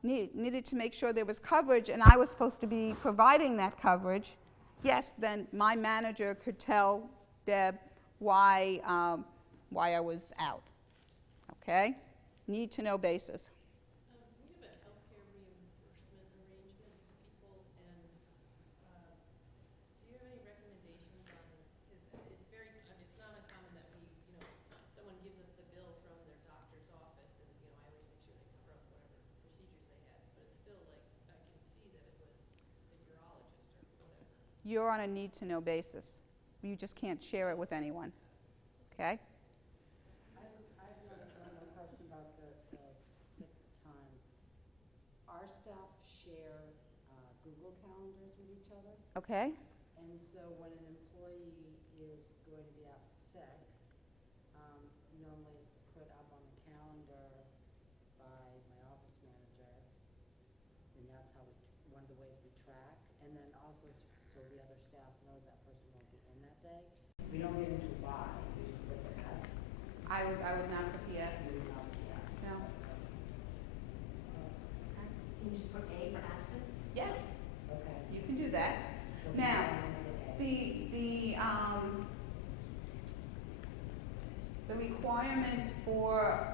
needed to make sure there was coverage and I was supposed to be providing that coverage, yes, then my manager could tell Deb why I was out. Okay? Need-to-know basis. We have a healthcare reimbursement arrangement with people, and do you have any recommendations on, because it's very, it's not uncommon that we, you know, someone gives us the bill from their doctor's office, and, you know, I always make sure they cover up whatever procedures they had, but it's still like, I can see that it was the urologist or whatever. You're on a need-to-know basis. You just can't share it with anyone. Okay? I have another question about the sick time. Our staff share Google calendars with each other, Okay? and so when an employee is going to be out sick, normally it's put up on the calendar by my office manager, and that's how one of the ways we track, and then also so the other staff knows that person won't be in that day. We don't get into why, we just put the S. I would not put the S. We not the S. No. Can you just put A for absent? Yes, Okay. you can do that. So Now, we the requirements for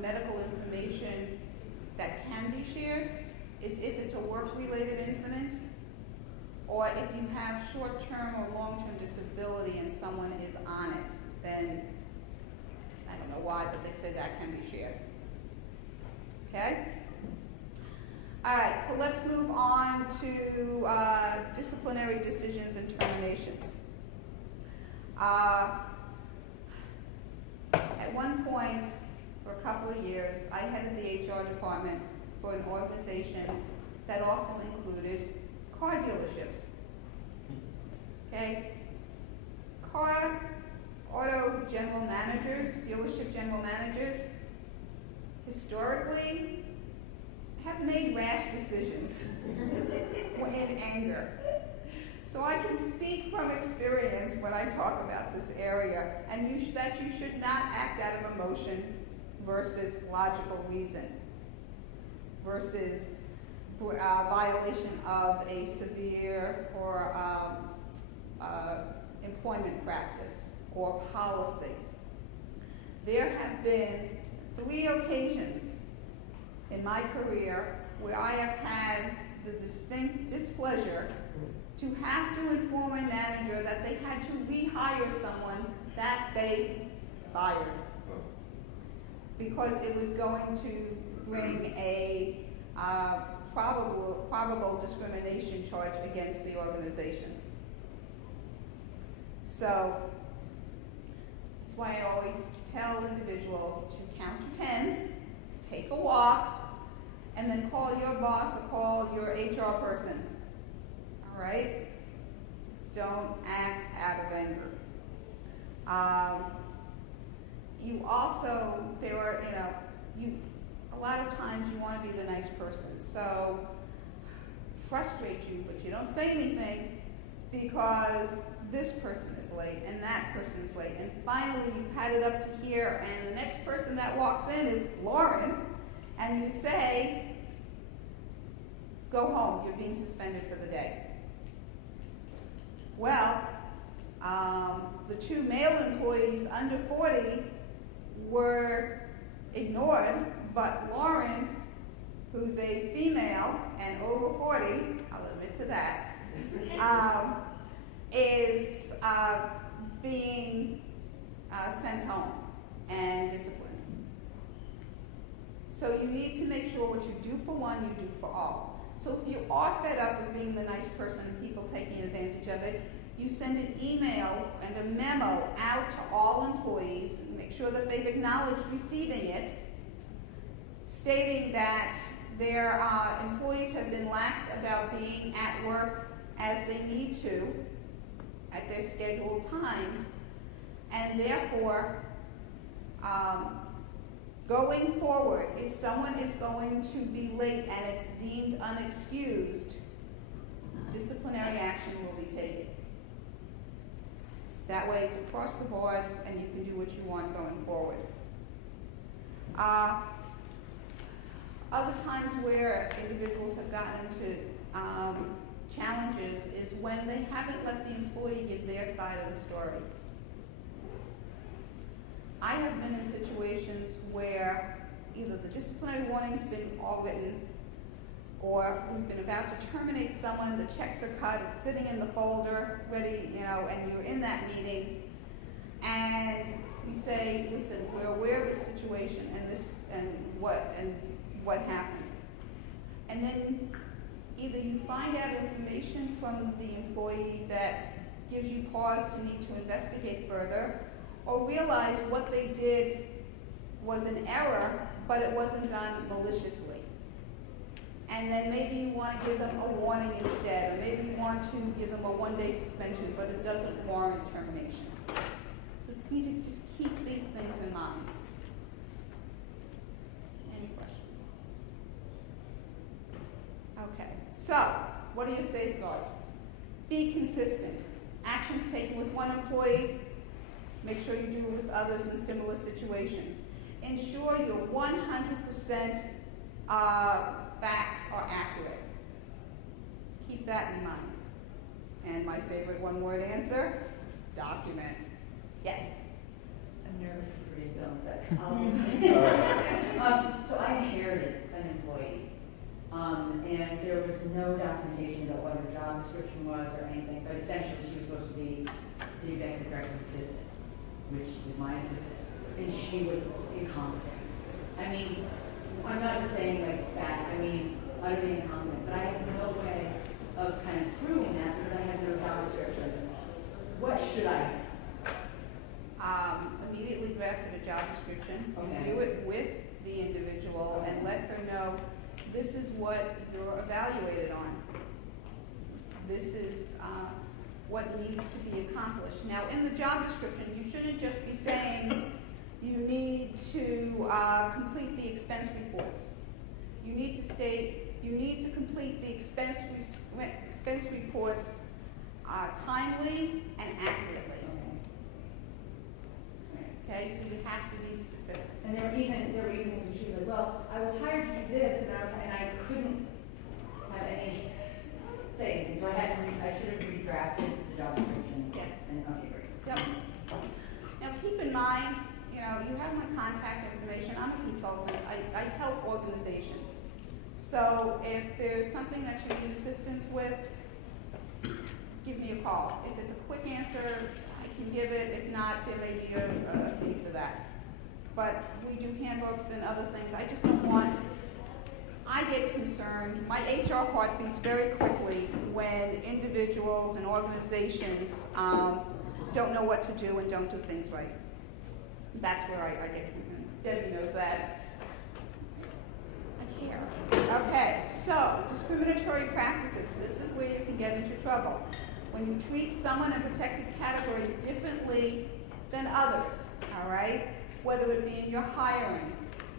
medical information that can be shared is if it's a work-related incident, or if you have short-term or long-term disability and someone is on it, then I don't know why, but they say that can be shared. Okay? All right, so let's move on to disciplinary decisions and terminations. At one point, for a couple of years, I headed the HR department for an organization that also included car dealerships. Okay? Auto general managers, dealership general managers, historically have made rash decisions in anger. So I can speak from experience when I talk about this area, and that you should not act out of emotion versus logical reason, versus violation of a severe or employment practice or policy. There have been 3 occasions in my career where I have had the distinct displeasure to have to inform my manager that they had to rehire someone that they fired because it was going to bring a probable discrimination charge against the organization. So it's That's why I always tell individuals to count to 10, take a walk, and then call your boss or call your HR person. All right? Don't act out of anger. You also, a lot of times you want to be the nice person. So, frustrate you, but you don't say anything because this person is late and that person is late. And finally, you've had it up to here, and the next person that walks in is Lauren, and you say, go home, you're being suspended for the day. Well, the two male employees under 40 were ignored, but Lauren, who's a female and over 40, I'll admit to that, is being sent home and disciplined. So you need to make sure what you do for one, you do for all. So if you are fed up with being the nice person and people taking advantage of it, you send an email and a memo out to all employees, and make sure that they've acknowledged receiving it, stating that their employees have been lax about being at work as they need to at their scheduled times, and therefore, going forward, if someone is going to be late and it's deemed unexcused, disciplinary action will be taken. That way it's across the board and you can do what you want going forward. Other times where individuals have gotten into challenges is when they haven't let the employee give their side of the story. I have been in situations where either the disciplinary warning's been all written, or we've been about to terminate someone, the checks are cut, it's sitting in the folder, ready, and you're in that meeting, and you say, listen, we're aware of this situation and what happened. And then either you find out information from the employee that gives you pause to need to investigate further, or realize what they did was an error, but it wasn't done maliciously. And then maybe you want to give them a warning instead, or maybe you want to give them a one-day suspension, but it doesn't warrant termination. So you need to just keep these things in mind. Any questions? Okay, so what are your safeguards? Be consistent. Actions taken with one employee, make sure you do it with others in similar situations. Ensure your 100% facts are accurate. Keep that in mind. And my favorite one-word answer, document. Yes? I'm nervous to read them, but so I inherited an employee, and there was no documentation about what her job description was or anything, but essentially she was supposed to be the executive director's assistant, which is my assistant, and she was incompetent. I mean, I'm not just saying like that, I mean utterly incompetent, but I have no way of kind of proving that because I have no job description. What should I do? Immediately drafted a job description, Okay. review it with the individual, and let her know this is what you're evaluated on. This is what needs to be accomplished. Now, in the job description, you shouldn't just be saying you need to complete the expense reports. You need to state you need to complete the expense reports timely and accurately. Okay, so you have to be specific. And there were even things where she was like, well, I was hired to do this, and I couldn't have any say anything, so I should have redrafted the job description. Yes. And okay, great. Yep. Now keep in mind, you have my contact information. I'm a consultant. I help organizations. So if there's something that you need assistance with, give me a call. If it's a quick answer, I can give it. If not, there may be a fee for that. But we do handbooks and other things. I just don't want, I get concerned. My HR heart beats very quickly when individuals and organizations don't know what to do and don't do things right. That's where I get, Debbie knows that. I care. Okay, so discriminatory practices. This is where you can get into trouble. When you treat someone in a protected category differently than others, all right? Whether it be in your hiring,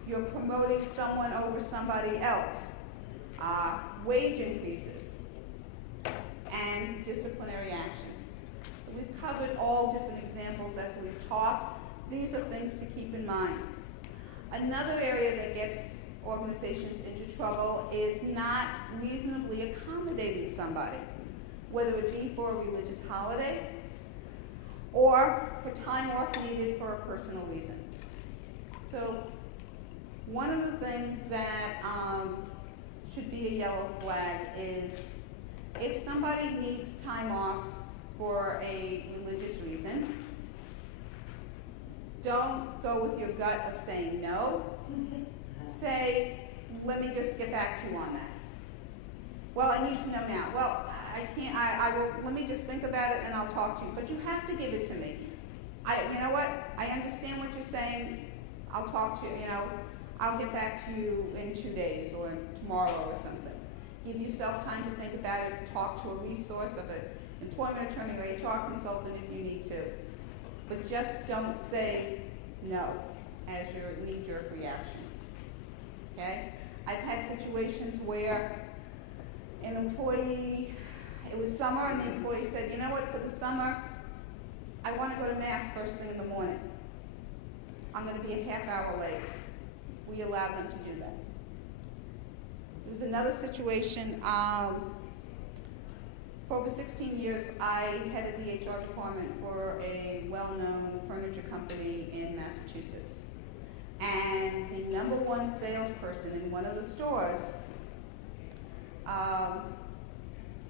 you're promoting someone over somebody else, wage increases, and disciplinary action. So we've covered all different examples as we've talked. These are things to keep in mind. Another area that gets organizations into trouble is not reasonably accommodating somebody, whether it be for a religious holiday or for time off needed for a personal reason. So one of the things that should be a yellow flag is if somebody needs time off for a religious reason, don't go with your gut of saying no. Say, let me just get back to you on that. Well, I need to know now. Well, I can't, I will, let me just think about it and I'll talk to you. But you have to give it to me. You know what? I understand what you're saying. I'll talk to you, I'll get back to you in 2 days or tomorrow or something. Give yourself time to think about it. Talk to a resource of an employment attorney or HR consultant if you need to. But just don't say no as your knee-jerk reaction. Okay? I've had situations where an employee, it was summer, and the employee said, you know what, for the summer, I want to go to Mass first thing in the morning. I'm going to be a half hour late. We allowed them to do that. There was another situation. For over 16 years, I headed the HR department for a well-known furniture company in Massachusetts. And the #1 salesperson in one of the stores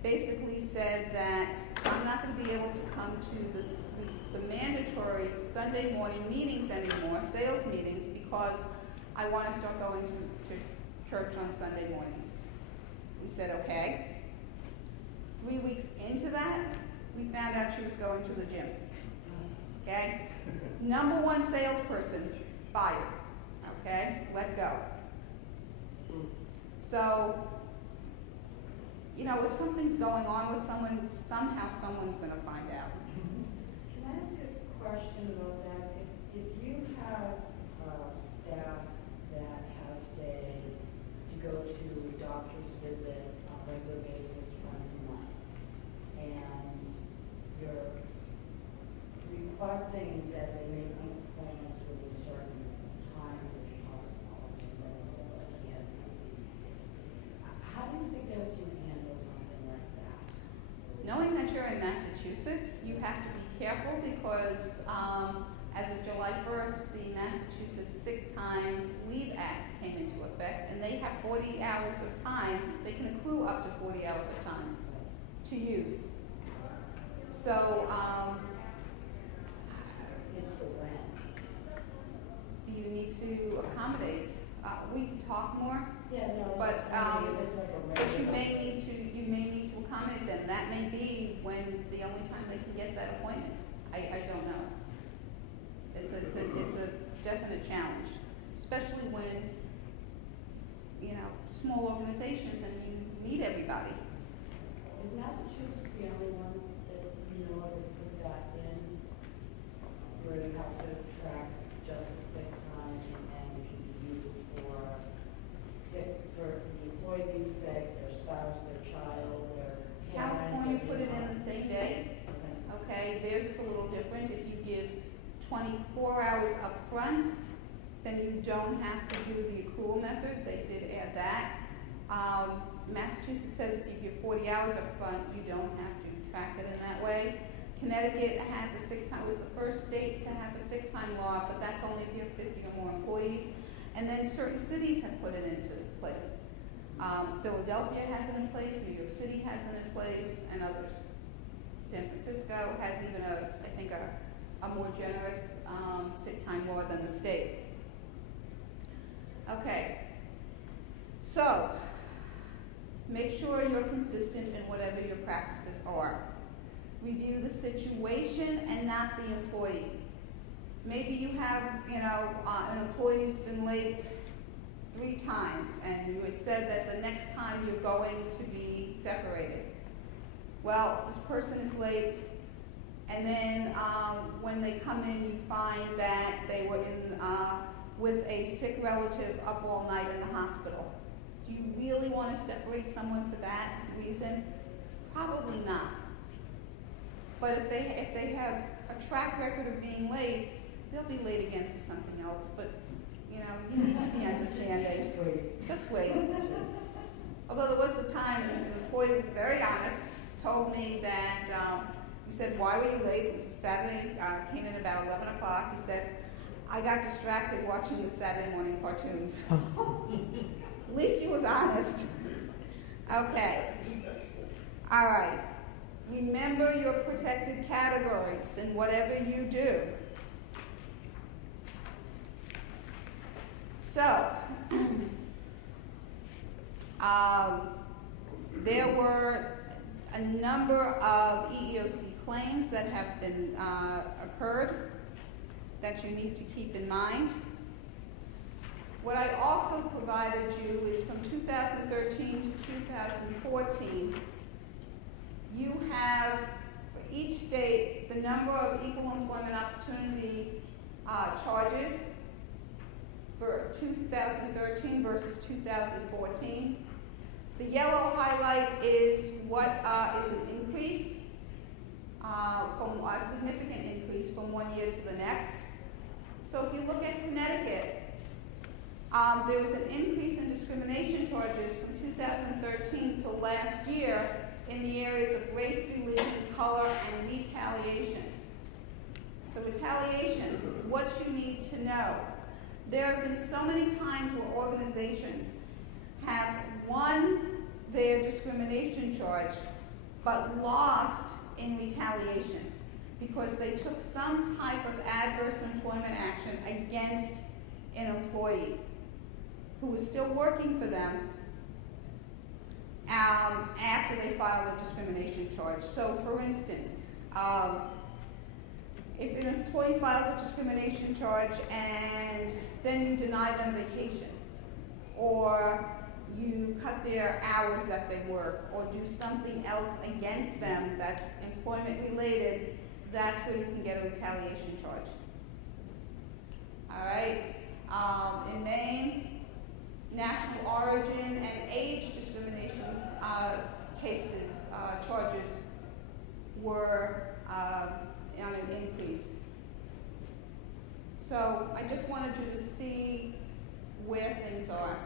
basically said that I'm not going to be able to come to the mandatory Sunday morning meetings anymore, sales meetings, because I want to start going to church on Sunday mornings. We said, okay. 3 weeks into that, we found out she was going to the gym. Okay? #1 salesperson, fired. Okay? Let go. So, if something's going on with someone, somehow someone's going to find out. Can I ask a question about that? If you have staff that have, say, to go to a doctor's visit on a regular basis once a month, and you're requesting that they make these appointments within certain times if possible, and then they say, well, I can't, how do you suggest you handle something like that? Knowing that you're in Massachusetts, you have to be careful because as of July 1st, the Massachusetts Sick Time Leave Act came into effect, and they have 40 hours of time. They can accrue up to 40 hours of time to use. So, It's the when. do you need to accommodate? We can talk more, Yeah, no, but if it's like a but you regular. may need to accommodate them. That may be when the only time they can get that appointment. I don't know. It's a definite challenge, especially when small organizations and you meet everybody. Is Massachusetts the only one that you know that put that in, where you have to track just the sick time and it can be used for the employee being sick, their spouse, their child, their parent? California put it in the same day. Okay. Okay, theirs is a little different. If you give 24 hours up front, then you don't have to do the accrual method. They did add that. Massachusetts says if you give 40 hours up front, you don't have to track it in that way. Connecticut has a sick time, was the first state to have a sick time law, but that's only if you have 50 or more employees. And then certain cities have put it into place. Philadelphia has it in place, New York City has it in place, and others. San Francisco has even I think a more generous sick time law than the state. Okay, so make sure you're consistent in whatever your practices are. Review the situation and not the employee. Maybe you have, an employee's been late 3 times, and you had said that the next time you're going to be separated. Well, this person is late, and then when they come in, you find that they were with a sick relative up all night in the hospital. Do you really want to separate someone for that reason? Probably not. But if they have a track record of being late, they'll be late again for something else. But you need to be understanding. Just wait. Although there was a time an employee, very honest, told me that we said, "Why were you late?" It was Saturday. Came in about 11 o'clock. He said, "I got distracted watching the Saturday morning cartoons." At least he was honest. Okay. All right. Remember your protected categories in whatever you do. So, there were a number of EEOC claims that have been occurred that you need to keep in mind. What I also provided you is from 2013 to 2014, you have, for each state, the number of equal employment opportunity charges for 2013 versus 2014. The yellow highlight is what is an increase, from a significant increase from one year to the next. So if you look at Connecticut, there was an increase in discrimination charges from 2013 to last year in the areas of race, religion, color, and retaliation. So retaliation, what you need to know. There have been so many times where organizations have won their discrimination charge but lost in retaliation because they took some type of adverse employment action against an employee who was still working for them after they filed a discrimination charge. So for instance, if an employee files a discrimination charge and then you deny them vacation, or you cut their hours that they work, or do something else against them that's employment related, that's where you can get a retaliation charge. All right? In Maine, national origin and age discrimination cases, charges were on an increase. So I just wanted you to see where things are.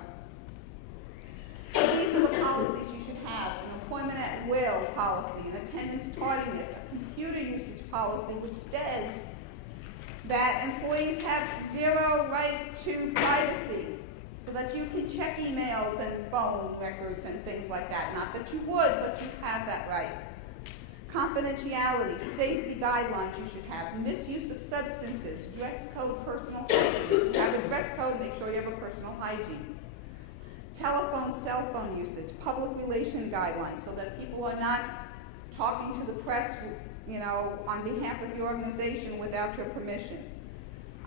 These are the policies you should have: an employment at will policy, an attendance tardiness, a computer usage policy which says that employees have zero right to privacy, so that you can check emails and phone records and things like that. Not that you would, but you have that right. Confidentiality, safety guidelines you should have, misuse of substances, dress code, personal hygiene. You have a dress code, make sure you have a personal hygiene. Telephone, cell phone usage, public relation guidelines, so that people are not talking to the press, on behalf of your organization without your permission.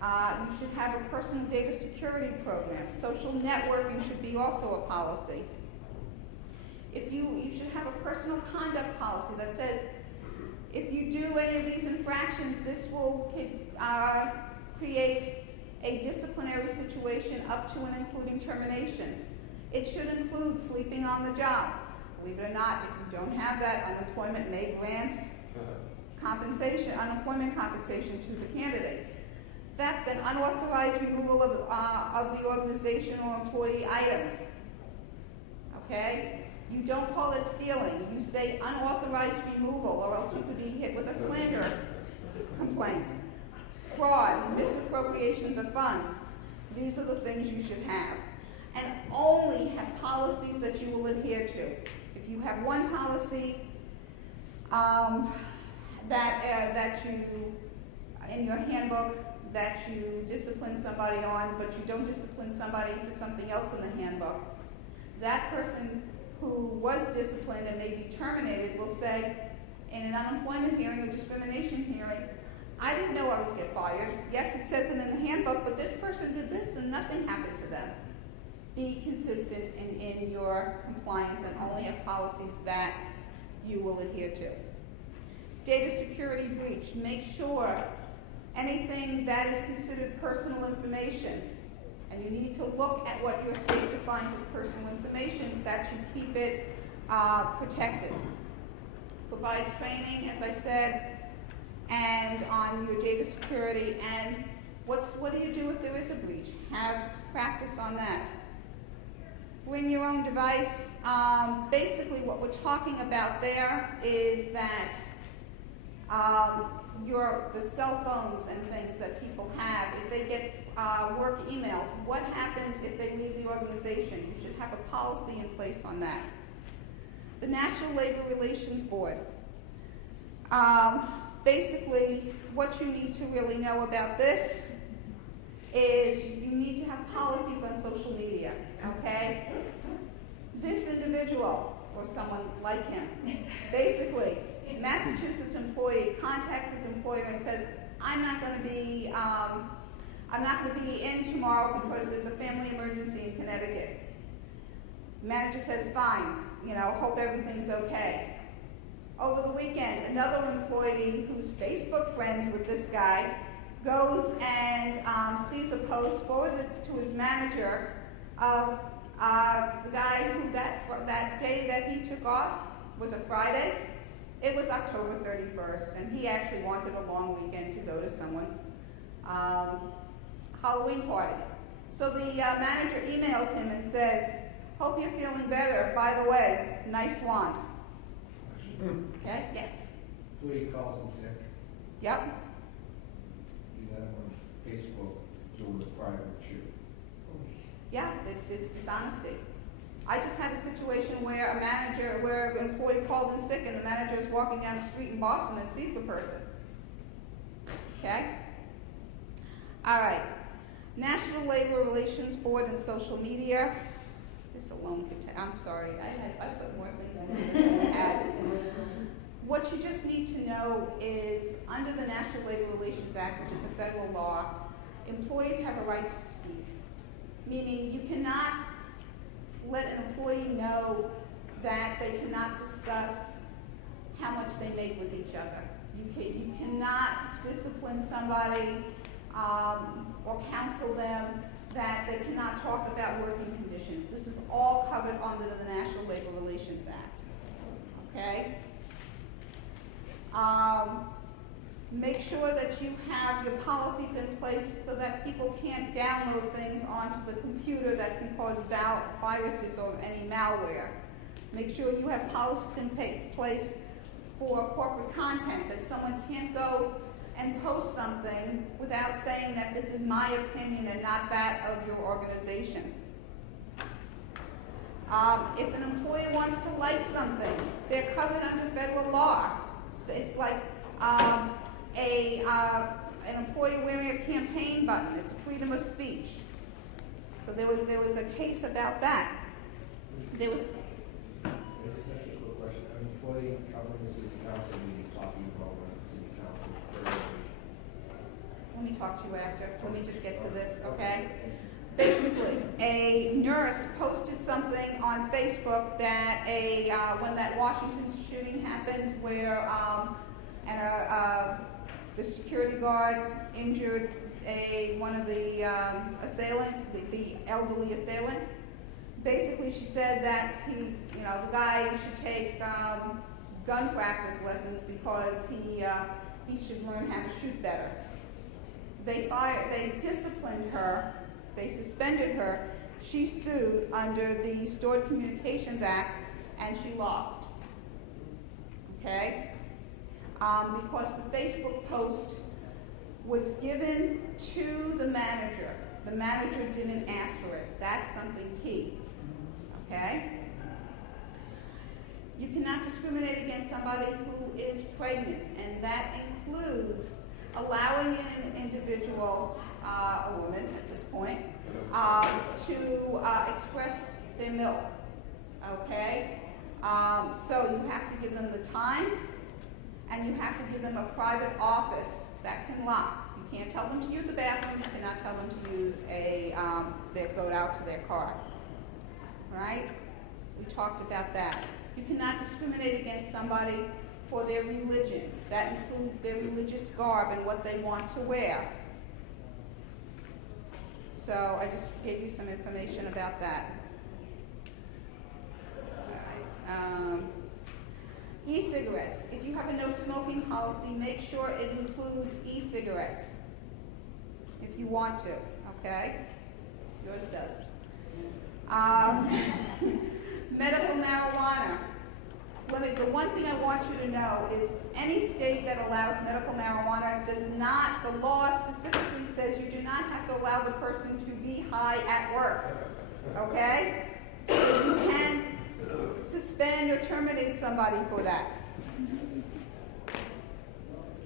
You should have a personal data security program. Social networking should be also a policy. You should have a personal conduct policy that says, if you do any of these infractions, this will create a disciplinary situation up to and including termination. It should include sleeping on the job. Believe it or not, if you don't have that, unemployment may grant unemployment compensation to the candidate. Theft and unauthorized removal of the organization or employee items. Okay? You don't call it stealing. You say unauthorized removal, or else you could be hit with a slander complaint. Fraud, misappropriations of funds. These are the things you should have. And only have policies that you will adhere to. If you have one policy that you, in your handbook, that you discipline somebody on, but you don't discipline somebody for something else in the handbook, that person who was disciplined and may be terminated will say, in an unemployment hearing or discrimination hearing, I didn't know I would get fired. Yes, it handbook, but this person did this and nothing happened to them. Be consistent in your compliance and only have policies that you will adhere to. Data security breach. Make sure anything that is considered personal information, and you need to look at what your state defines as personal information, that you keep it protected. Provide training, as I said, and on your data security, and what do you do if there is a breach? Have practice on that. Bring your own device. Basically what we're talking about there is that the cell phones and things that people have, if they get work emails, what happens if they leave the organization? You should have a policy in place on that. The National Labor Relations Board. Basically, what you need to really know about this is you need to have policies on social media, okay? This individual, or someone like him, basically, Massachusetts employee contacts his employer and says, I'm not going to be in tomorrow because there's a family emergency in Connecticut. Manager says, fine, hope everything's okay. Over the weekend, another employee who's Facebook friends with this guy goes and sees a post, forwarded it to his manager of the guy who that day that he took off was a Friday. It was October 31st, and he actually wanted a long weekend to go to someone's Halloween party. So the manager emails him and says, hope you're feeling better. By the way, nice wand. Okay, yes. Employee calls in sick. Yep. You let him on Facebook doing a private shoot. Yeah, it's dishonesty. I just had a situation where an employee called in sick and the manager is walking down the street in Boston and sees the person. Okay? All right. National Labor Relations Board and social media. This alone could I'm sorry, I put more things in here than I had. What you just need to know is under the National Labor Relations Act, which is a federal law, employees have a right to speak. Meaning you cannot let an employee know that they cannot discuss how much they make with each other. You cannot discipline somebody or counsel them that they cannot talk about working conditions. This is all covered under the National Labor Relations Act. Okay? Make sure that you have your policies in place so that people can't download things onto the computer that can cause viruses or any malware. Make sure you have policies in place for corporate content, that someone can't go and post something without saying that this is my opinion and not that of your organization. If an employee wants to like something, they're covered under federal law. It's like an employee wearing a campaign button. It's freedom of speech. So there was a case about that. There was. Just a quick question. An employee covering the city council meeting talking about what the city council should do. Let me talk to you after. Let me just get to this, okay? Basically, a nurse posted something on Facebook that when that Washington shooting happened, where the security guard injured one of the assailants, the elderly assailant. Basically, she said that the guy should take gun practice lessons because he should learn how to shoot better. They disciplined her. They suspended her. She sued under the Stored Communications Act, and she lost. Okay? Because the Facebook post was given to the manager. The manager didn't ask for it. That's something key. Okay? You cannot discriminate against somebody who is pregnant, and that includes allowing an individual, a woman at this point, to express their milk. Okay? So you have to give them the time, and you have to give them a private office that can lock. You You can't tell them to use a bathroom, you cannot tell them to use go out to their car. Right? We talked about that. You cannot discriminate against somebody for their religion. That includes their religious garb and what they want to wear. So I just gave you some information about that. All right. E-cigarettes. If you have a no smoking policy, make sure it includes e-cigarettes. If you want to, okay? Yours does. Medical marijuana. The one thing I want you to know is any state that allows medical marijuana does not, the law specifically says you do not have to allow the person to be high at work. Okay? So you can suspend or terminate somebody for that.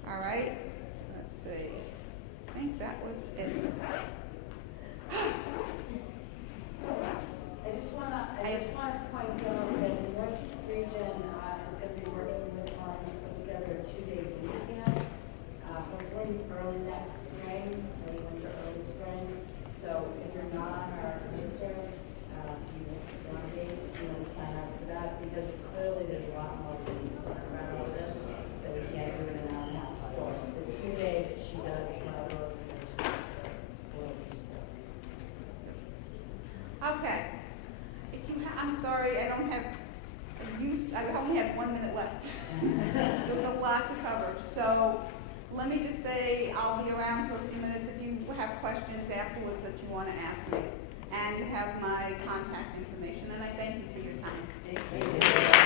All right? Let's see. I think that was it. I just want to point out that the Northeast region is going to be working with on put together a 2-day weekend, hopefully early next spring, late winter, early spring. So if you're not on our listserv, you want to be, sign up for that because clearly there's a lot more things going around all this that we can't do in an hour and a half. So the 2 days that she does for other organizations. Okay. I'm sorry, I only had 1 minute left. There was a lot to cover. So let me just say I'll be around for a few minutes if you have questions afterwards that you want to ask me. And you have my contact information, and I thank you for your time. Thank you.